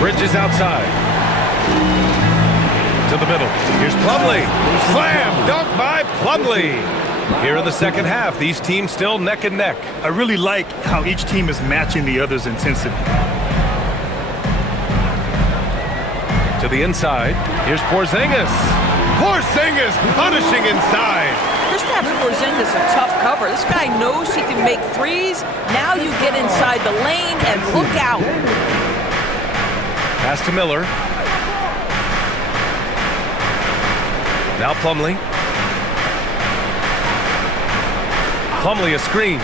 Bridges outside. To the middle. Here's Plumlee. Slam dunk by Plumlee. Here in the second half, these teams still neck and neck. I really like how each team is matching the other's intensity. To the inside. Here's Porzingis. Porzingis punishing inside. Kristaps Porzingis a tough cover. This guy knows he can make threes. Now you get inside the lane and look out. Pass to Miller. Now Plumlee. Plumlee a screen.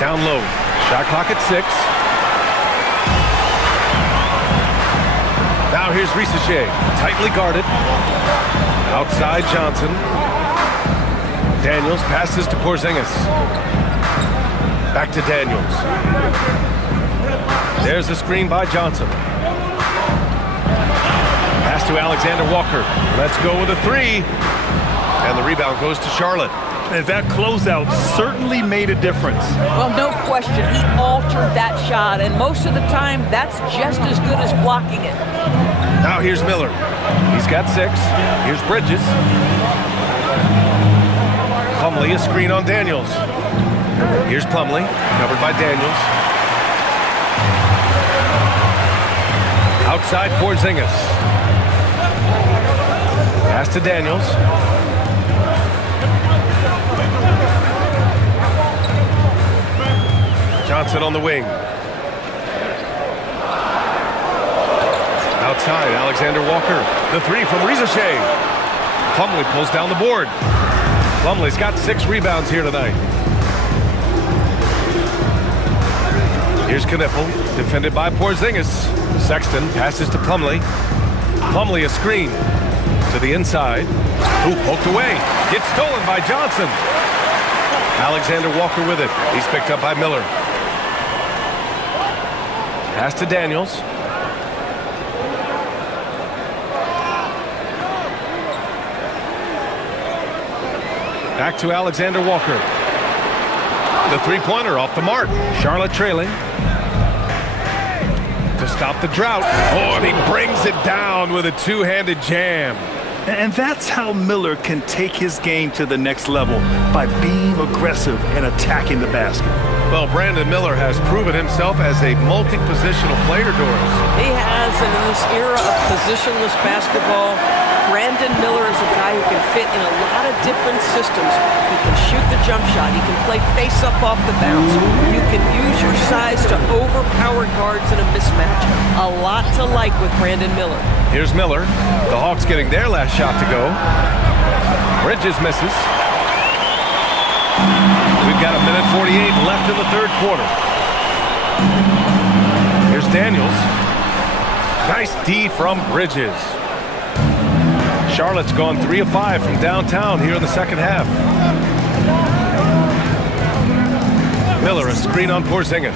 Down low. Shot clock at 6. Now here's Risacher. Tightly guarded. Outside Johnson. Daniels passes to Porzingis. Back to Daniels. There's a screen by Johnson. Pass to Alexander Walker. Let's go with a 3. And the rebound goes to Charlotte. And that closeout certainly made a difference. Well, no question. He altered that shot, and most of the time, that's just as good as blocking it. Now here's Miller. He's got 6. Here's Bridges. Plumlee a screen on Daniels. Here's Plumlee, covered by Daniels. Outside Porzingis. Pass to Daniels. Johnson on the wing. Outside, Alexander Walker. The 3 from Risacher. Plumlee pulls down the board. Plumlee's got 6 rebounds here tonight. Here's Knipple, defended by Porzingis. Sexton passes to Plumlee. Plumlee a screen to the inside. Ooh, poked away. Gets stolen by Johnson. Alexander Walker with it. He's picked up by Miller. Pass to Daniels. Back to Alexander Walker. The three-pointer off the mark. Charlotte trailing. To stop the drought. Oh, and he brings it down with a two-handed jam. And that's how Miller can take his game to the next level, by being aggressive and attacking the basket. Well, Brandon Miller has proven himself as a multi-positional player, Doris. He has, and in this era of positionless basketball, Brandon Miller is a guy who can fit in a lot of different systems. He can shoot the jump shot. He can play face-up off the bounce. You can use your size to overpower guards in a mismatch. A lot to like with Brandon Miller. Here's Miller. The Hawks getting their last shot to go. Bridges misses. We've got 1:48 left in the third quarter. Here's Daniels. Nice D from Bridges. Charlotte's gone 3 of 5 from downtown here in the second half. Miller, a screen on Porzingis.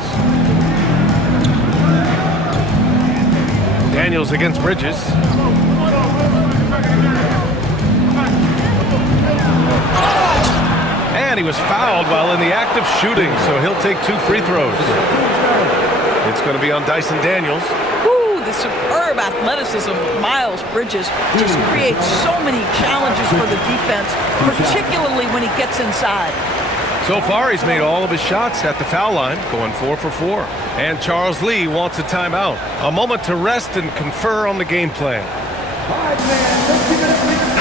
Daniels against Bridges. And he was fouled while in the act of shooting, so he'll take 2 free throws. It's going to be on Dyson Daniels. The superb athleticism of Miles Bridges just creates so many challenges for the defense, particularly when he gets inside. So far, he's made all of his shots at the foul line, going 4 for 4. And Charles Lee wants a timeout. A moment to rest and confer on the game plan.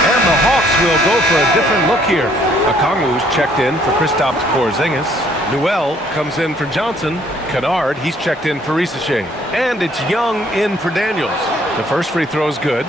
And the Hawks will go for a different look here. Katangos checked in for Kristaps Porzingis. Newell comes in for Johnson. Kennard, he's checked in for Risacher. And it's Young in for Daniels. The first free throw is good.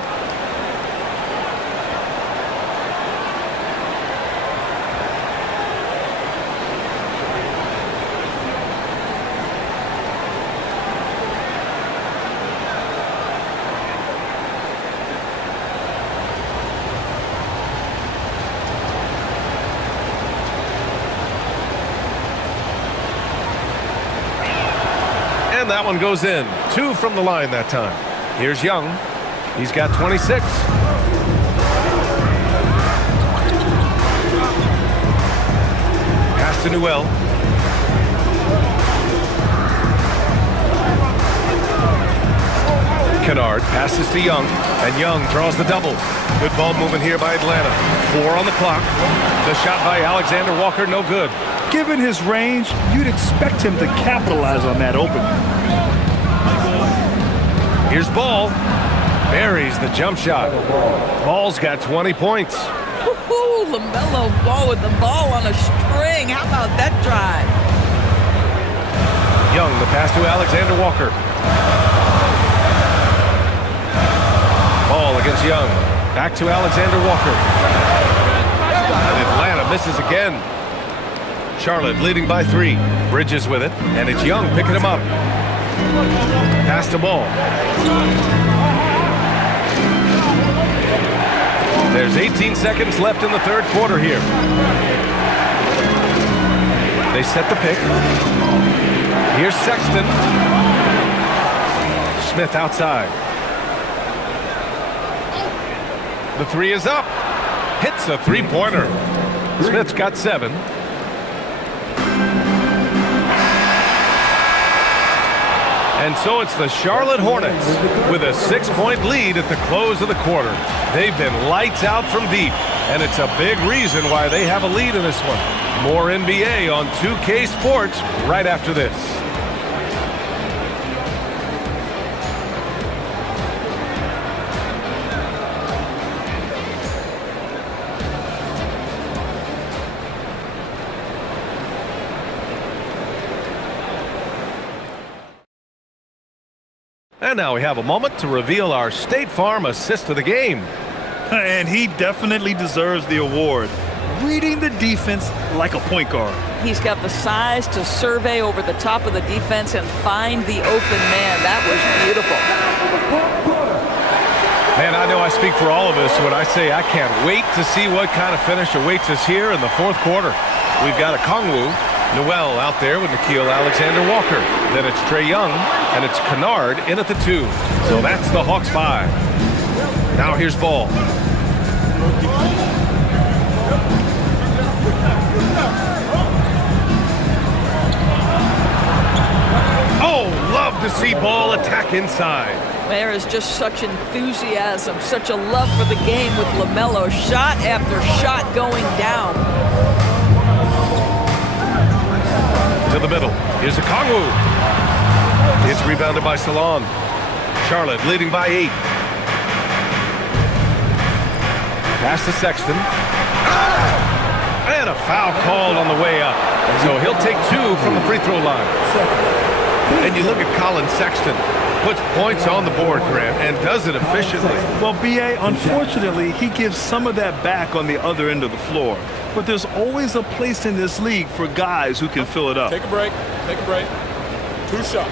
And that one goes in. 2 from the line that time. Here's Young. He's got 26. Pass to Newell. Kennard passes to Young, and Young draws the double. Good ball movement here by Atlanta. 4 on the clock. The shot by Alexander Walker, no good. Given his range, you'd expect him to capitalize on that opening. Here's Ball. Buries the jump shot. Ball's got 20 points. Woo-hoo! Oh, LaMelo Ball with the ball on a string. How about that drive? Young, the pass to Alexander Walker. Ball against Young. Back to Alexander Walker. And Atlanta misses again. Charlotte leading by 3. Bridges with it, and it's Young picking him up. Pass to Ball. There's 18 seconds left in the third quarter here. They set the pick. Here's Sexton. Smith outside. The 3 is up. Hits a 3-pointer. Smith's got 7. And so it's the Charlotte Hornets with a 6-point lead at the close of the quarter. They've been lights out from deep, and it's a big reason why they have a lead in this one. More NBA on 2K Sports right after this. And now we have a moment to reveal our State Farm assist of the game. And he definitely deserves the award. Reading the defense like a point guard. He's got the size to survey over the top of the defense and find the open man. That was beautiful. Man, I know I speak for all of us when I say I can't wait to see what kind of finish awaits us here in the fourth quarter. We've got Okongwu, Noel out there with Nickeil Alexander-Walker. Then it's Trae Young, and it's Kennard in at the 2. So that's the Hawks 5. Now here's Ball. Oh, love to see Ball attack inside. There is just such enthusiasm, such a love for the game with LaMelo. Shot after shot going down. To the middle. Here's Okongwu. It's rebounded by Salon. Charlotte leading by 8. Pass to Sexton. And a foul called on the way up. So he'll take 2 from the free throw line. And you look at Colin Sexton. Puts points on the board, Grant, and does it efficiently. Well, B.A., unfortunately, he gives some of that back on the other end of the floor. But there's always a place in this league for guys who can fill it up. Take a break. Take a break. 2 shots.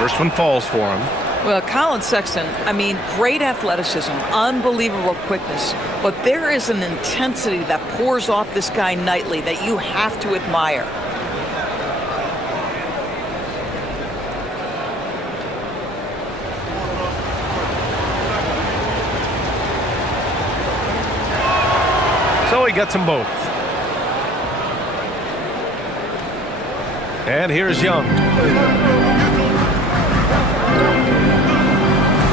First one falls for him. Well, Colin Sexton, I mean, great athleticism, unbelievable quickness, but there is an intensity that pours off this guy nightly that you have to admire. So he gets them both. And here's Young.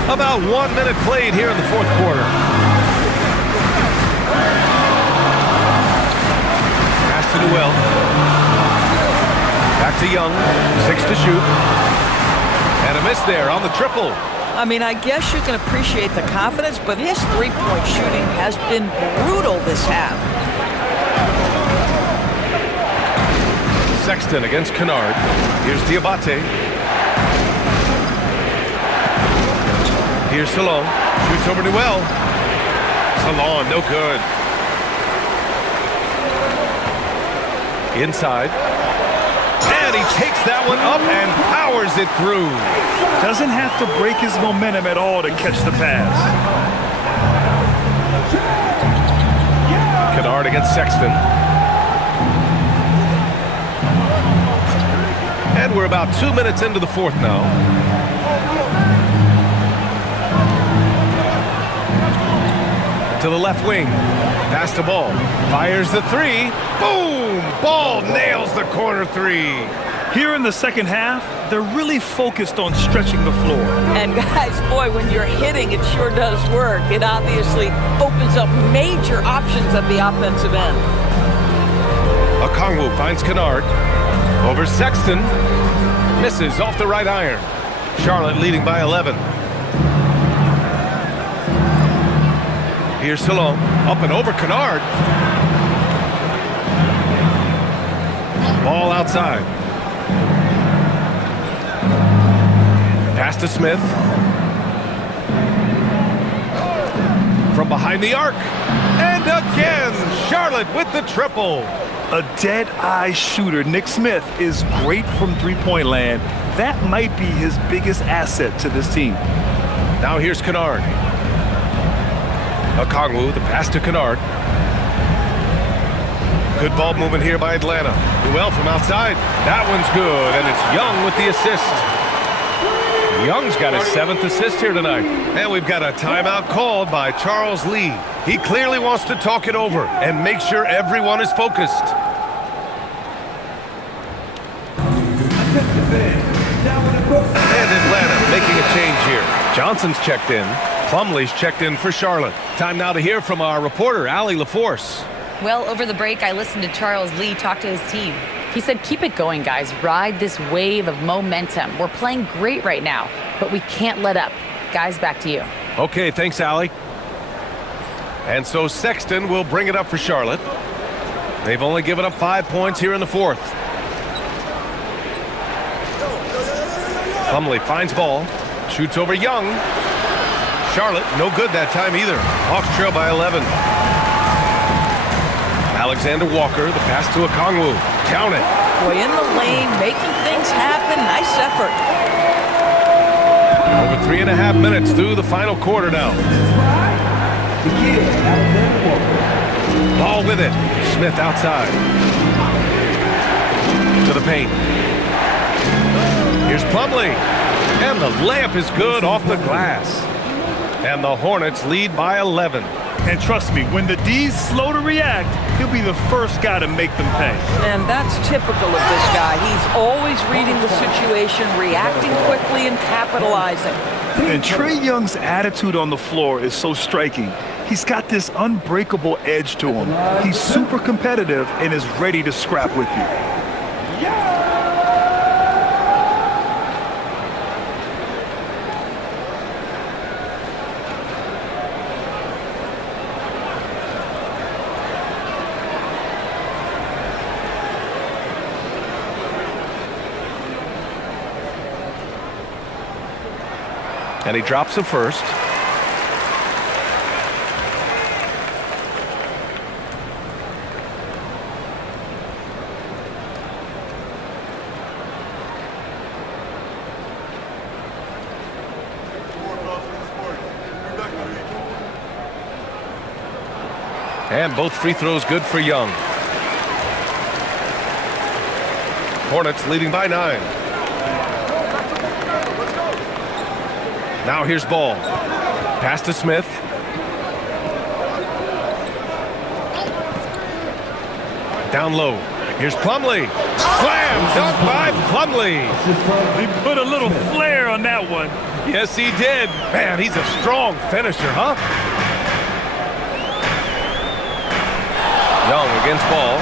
About 1 minute played here in the fourth quarter. Pass to Noel. Back to Young. 6 to shoot. And a miss there on the triple. I mean, I guess you can appreciate the confidence, but his three-point shooting has been brutal this half. Sexton against Kennard. Here's Diabate. Here's Salon. Shoots over Noel. Salon, no good. Inside. And he takes that one up and powers it through. Doesn't have to break his momentum at all to catch the pass. Kennard against Sexton. And we're about 2 minutes into the fourth now. To the left wing. Pass to Ball. Fires the 3. Boom! Ball nails the corner 3. Here in the second half, they're really focused on stretching the floor. And guys, boy, when you're hitting, it sure does work. It obviously opens up major options at the offensive end. Okongwu finds Kennard. Over Sexton. Misses off the right iron. Charlotte leading by 11. Here's Salome. Up and over Kennard. Ball outside. Pass to Smith. From behind the arc. And again, Charlotte with the triple. A dead-eye shooter, Nick Smith, is great from three-point land. That might be his biggest asset to this team. Now here's Kennard. Okongwu, the pass to Kennard. Good ball movement here by Atlanta. Well from outside. That one's good, and it's Young with the assist. Young's got his 7th assist here tonight. And we've got a timeout called by Charles Lee. He clearly wants to talk it over and make sure everyone is focused. And Atlanta making a change here. Johnson's checked in. Plumlee's checked in for Charlotte. Time now to hear from our reporter, Allie LaForce. Well, over the break, I listened to Charles Lee talk to his team. He said, keep it going, guys. Ride this wave of momentum. We're playing great right now, but we can't let up. Guys, back to you. Okay, thanks, Allie. And so Sexton will bring it up for Charlotte. They've only given up 5 points here in the 4th. Plumlee finds ball. Shoots over Young. Charlotte, no good that time either. Hawks trail by 11. Alexander Walker, the pass to Okongwu. Count it. Boy, in the lane, making things happen. Nice effort. Over 3.5 minutes through the final quarter now. Ball with it. Smith outside. To the paint. Here's Plumlee. And the layup is good off the glass. And the Hornets lead by 11. And trust me, when the D's slow to react, he'll be the first guy to make them pay. And that's typical of this guy. He's always reading the situation, reacting quickly, and capitalizing. And Trae Young's attitude on the floor is so striking. He's got this unbreakable edge to him. He's super competitive and is ready to scrap with you. And he drops the first. And both free throws good for Young. Hornets leading by 9. Now here's Ball. Pass to Smith. Down low. Here's Plumlee. Slam dunk by Plumlee. He put a little flair on that one. Yes, he did. Man, he's a strong finisher, huh? Young against Ball.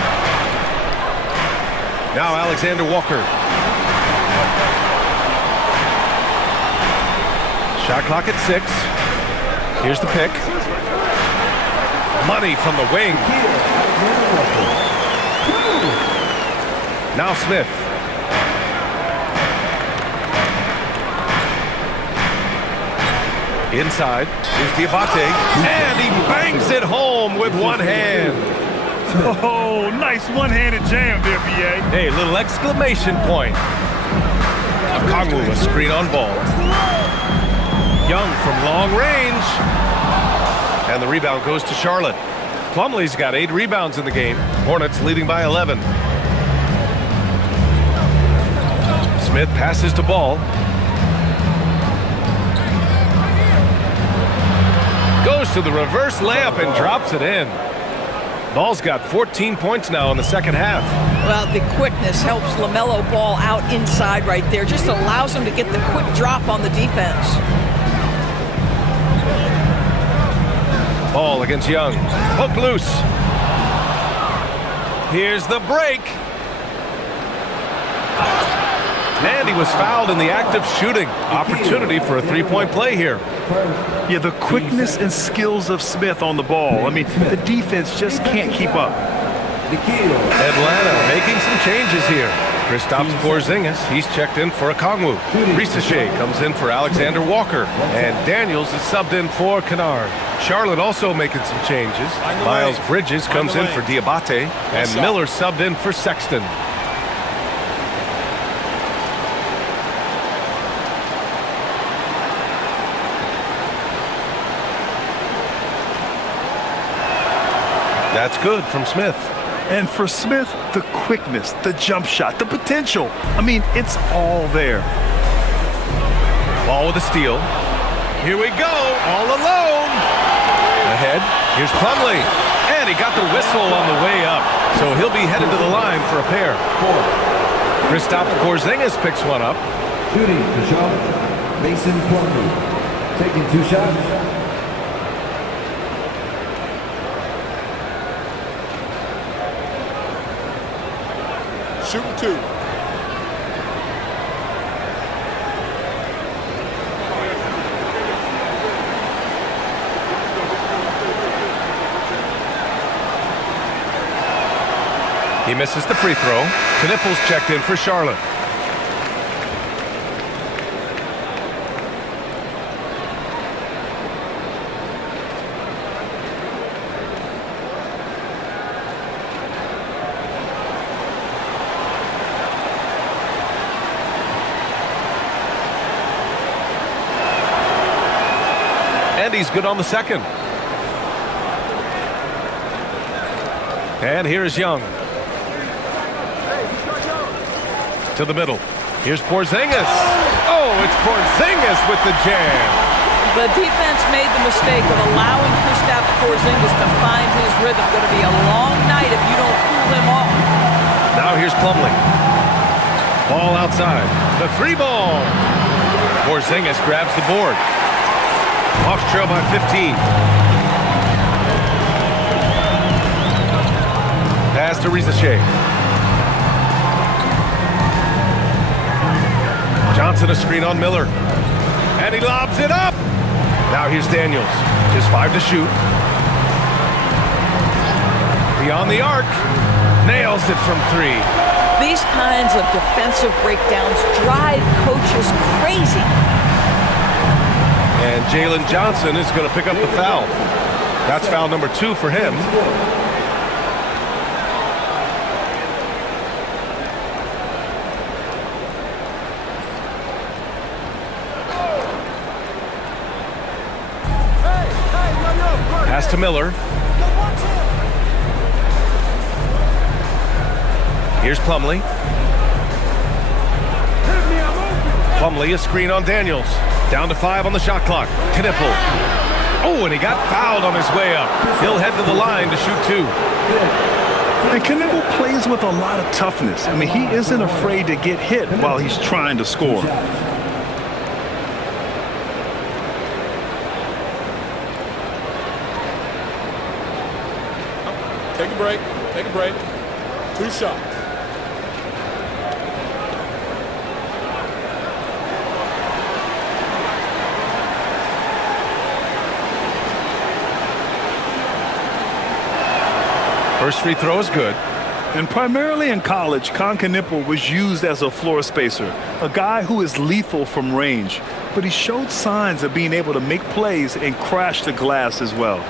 Now Alexander Walker. Shot clock at 6. Here's the pick. Money from the wing. Now Smith. Inside. Here's Diabate. And he bangs it home with one hand. Oh, nice one-handed jam there, B.A. Hey, little exclamation point. Okongwu, a screen on Ball. Young from long range. And the rebound goes to Charlotte. Plumlee's got 8 rebounds in the game. Hornets leading by 11. Smith passes to Ball. Goes to the reverse layup and drops it in. Ball's got 14 points now in the second half. Well, the quickness helps LaMelo Ball out inside right there. Just allows him to get the quick drop on the defense. Ball against Young. Hook loose. Here's the break. And he was fouled in the act of shooting. Opportunity for a three-point play here. Yeah, the quickness and skills of Smith on the ball. I mean, the defense just can't keep up. Atlanta making some changes here. Kristaps Porzingis, he's checked in for Okongwu. Risachet comes in for Alexander Walker. And Daniels is subbed in for Kennard. Charlotte also making some changes. Miles Bridges comes in for Diabate. And Miller subbed in for Sexton. That's good from Smith. And for Smith, the quickness, the jump shot, the potential. I mean, it's all there. Ball with a steal. Here we go, all alone. Ahead, here's Plumlee. And he got the whistle on the way up. So he'll be headed to the line for a pair. Kristaps Porzingis picks one up. Shooting for Charlotte, Mason Plumlee. Taking 2 shots. Shooting 2. He misses the free throw. Knippel's checked in for Charlotte. And he's good on the second. And here's Young. To the middle. Here's Porzingis. Oh, it's Porzingis with the jam. The defense made the mistake of allowing Kristaps Porzingis to find his rhythm. Going to be a long night if you don't cool him off. Now here's Plumlee. Ball outside. The 3 ball. Porzingis grabs the board. Hawks trail by 15. Pass to Risachet. Johnson a screen on Miller. And he lobs it up. Now here's Daniels. Just 5 to shoot. Beyond the arc. Nails it from 3. These kinds of defensive breakdowns drive coaches crazy. And Jalen Johnson is going to pick up the foul. That's foul number 2 for him. Pass to Miller. Here's Plumlee. Plumlee a screen on Daniels. Down to 5 on the shot clock. Knippel. Oh, and he got fouled on his way up. He'll head to the line to shoot 2. And Knippel plays with a lot of toughness. I mean, he isn't afraid to get hit while he's trying to score. Take a break. Take a break. 2 shots. First free throw is good. And primarily in college, Knippel was used as a floor spacer, a guy who is lethal from range. But he showed signs of being able to make plays and crash the glass as well.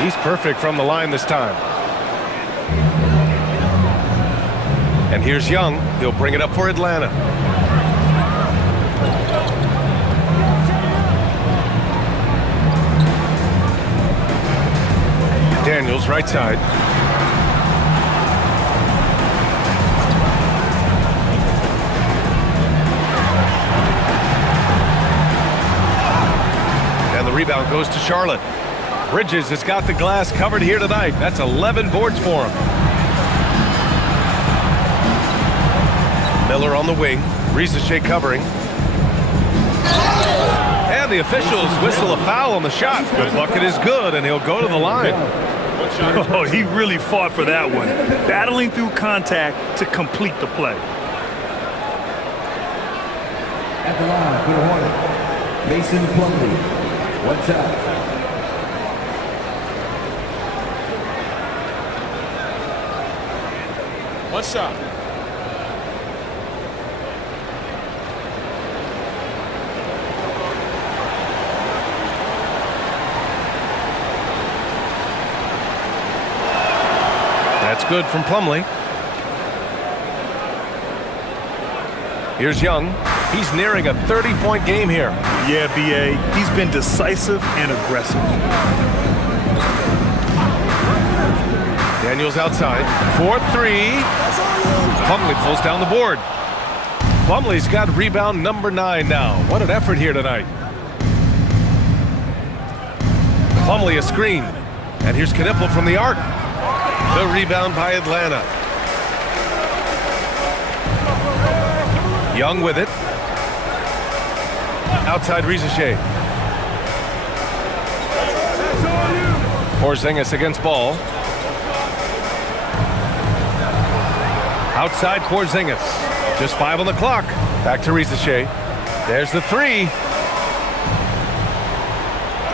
He's perfect from the line this time. And here's Young. He'll bring it up for Atlanta. Daniels, right side. And the rebound goes to Charlotte. Bridges has got the glass covered here tonight. That's 11 boards for him. Miller on the wing. Ricochet covering. And the officials whistle a foul on the shot. The bucket is good, and he'll go to the line. Oh, he really fought for that one. Battling through contact to complete the play. At the line for the Hornets, Mason Plumlee. Watch out. One shot. That's good from Plumlee. Here's Young. He's nearing a 30-point game here. Yeah, B.A., he's been decisive and aggressive. Daniels outside. 4-3. Plumlee pulls down the board. Plumlee's got rebound number 9 now. What an effort here tonight. Plumlee a screen. And here's Knipple from the arc. The rebound by Atlanta. Young with it. Outside Ricochet. Porzingis against ball. Outside Porzingis. Just 5 on the clock. Back to Ricochet. There's the 3.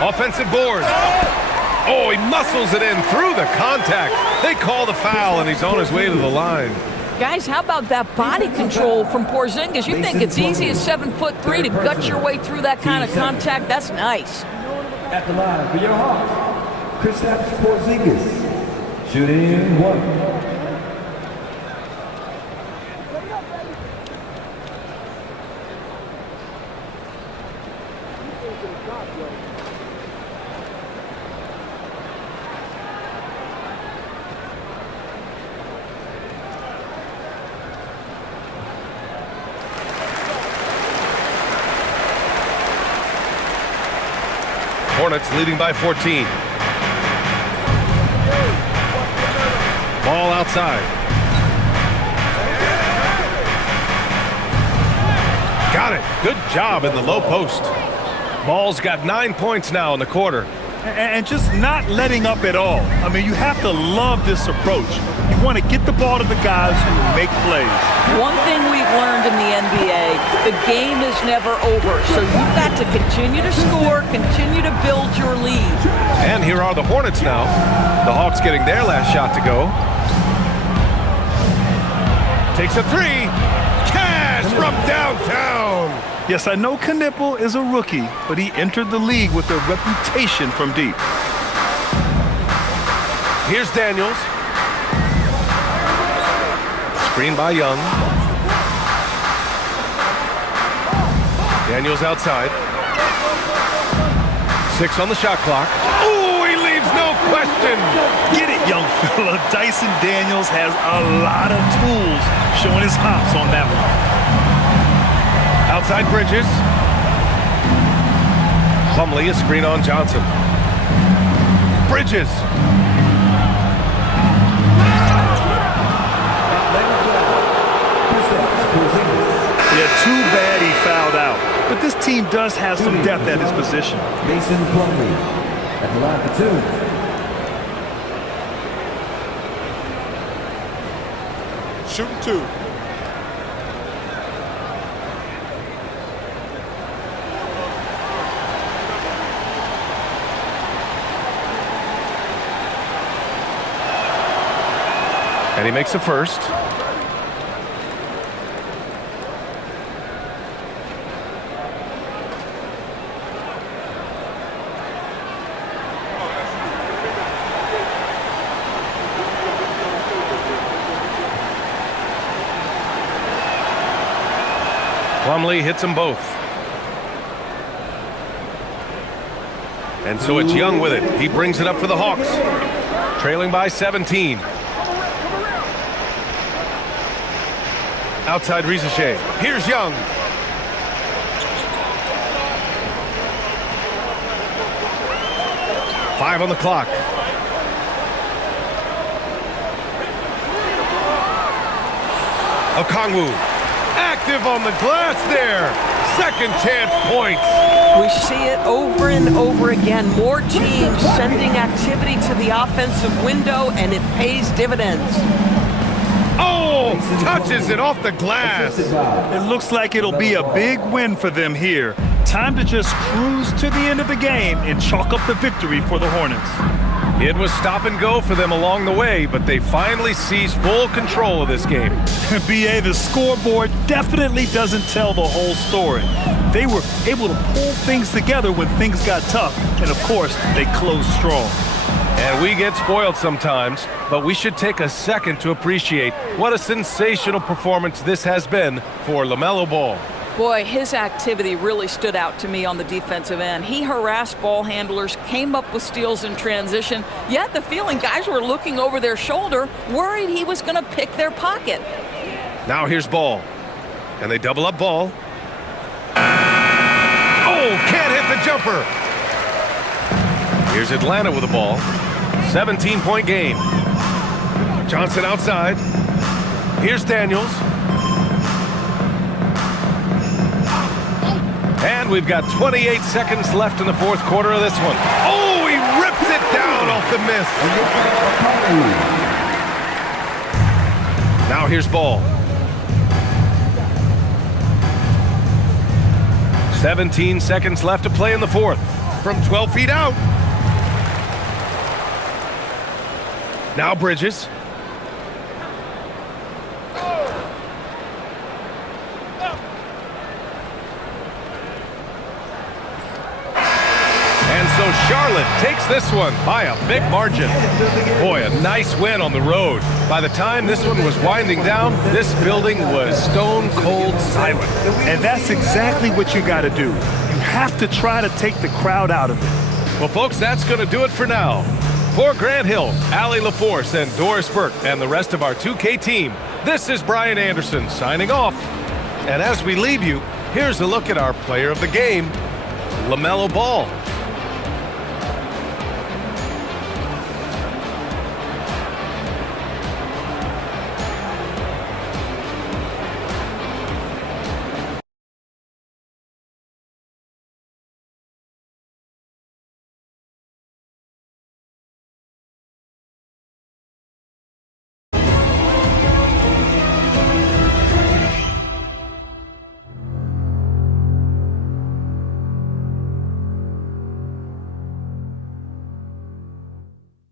Offensive board. Oh, he muscles it in through the contact. They call the foul, and he's on his way to the line. Guys, how about that body control from Porzingis? You think it's easy as 7'3" to gut your way through that kind of contact? That's nice. At the line for your Hawks, Kristaps Porzingis. Shooting 1. Hornets leading by 14. Ball outside. Got it. Good job in the low post. Ball's got 9 points now in the quarter. And just not letting up at all. I mean, you have to love this approach. You want to get the ball to the guys who make plays. One thing we've learned in the NBA, the game is never over. So you've got to continue to score, continue to build your lead. And here are the Hornets now. The Hawks getting their last shot to go. Takes a 3. Cash from downtown. Yes, I know Knipple is a rookie, but he entered the league with a reputation from deep. Here's Daniels. Screen by Young. Daniels outside. 6 on the shot clock. Ooh, he leaves no question. Get it, young fella. Dyson Daniels has a lot of tools, showing his hops on that one. Outside Bridges. Plumlee, a screen on Johnson. Bridges. Yeah, too bad he fouled out. But this team does have some depth at his position. Mason Plumlee at the line for 2. Shooting 2. And he makes the first. Plumlee hits them both. And so it's Young with it. He brings it up for the Hawks. Trailing by 17. Outside Ricochet. Here's Young. Five on the clock. Okongwu. effective on the glass there. Second chance points. We see it over and over again. More teams sending activity to the offensive window, and it pays dividends. Oh, touches it off the glass. It looks like it'll be a big win for them here. Time to just cruise to the end of the game and chalk up the victory for the Hornets. It was stop and go for them along the way, but they finally seized full control of this game. BA, the scoreboard definitely doesn't tell the whole story. They were able to pull things together when things got tough, and of course, they closed strong. And we get spoiled sometimes, but we should take a second to appreciate what a sensational performance this has been for LaMelo Ball. Boy, his activity really stood out to me on the defensive end. He harassed ball handlers, came up with steals in transition. You had the feeling guys were looking over their shoulder, worried he was going to pick their pocket. Now here's Ball. And they double up Ball. Oh, can't hit the jumper. Here's Atlanta with the ball. 17-point game. Johnson outside. Here's Daniels. And we've got 28 seconds left in the fourth quarter of this one. Oh, he rips it down off the miss. Now here's Ball. 17 seconds left to play in the fourth. From 12 feet out. Now Bridges. And so Charlotte takes this one by a big margin. Boy, a nice win on the road. By the time this one was winding down, this building was stone cold silent. And that's exactly what you got to do. You have to try to take the crowd out of it. Well, folks, that's going to do it for now. For Grant Hill, Allie LaForce, and Doris Burke, and the rest of our 2K team, this is Brian Anderson signing off. And as we leave you, here's a look at our player of the game, LaMelo Ball.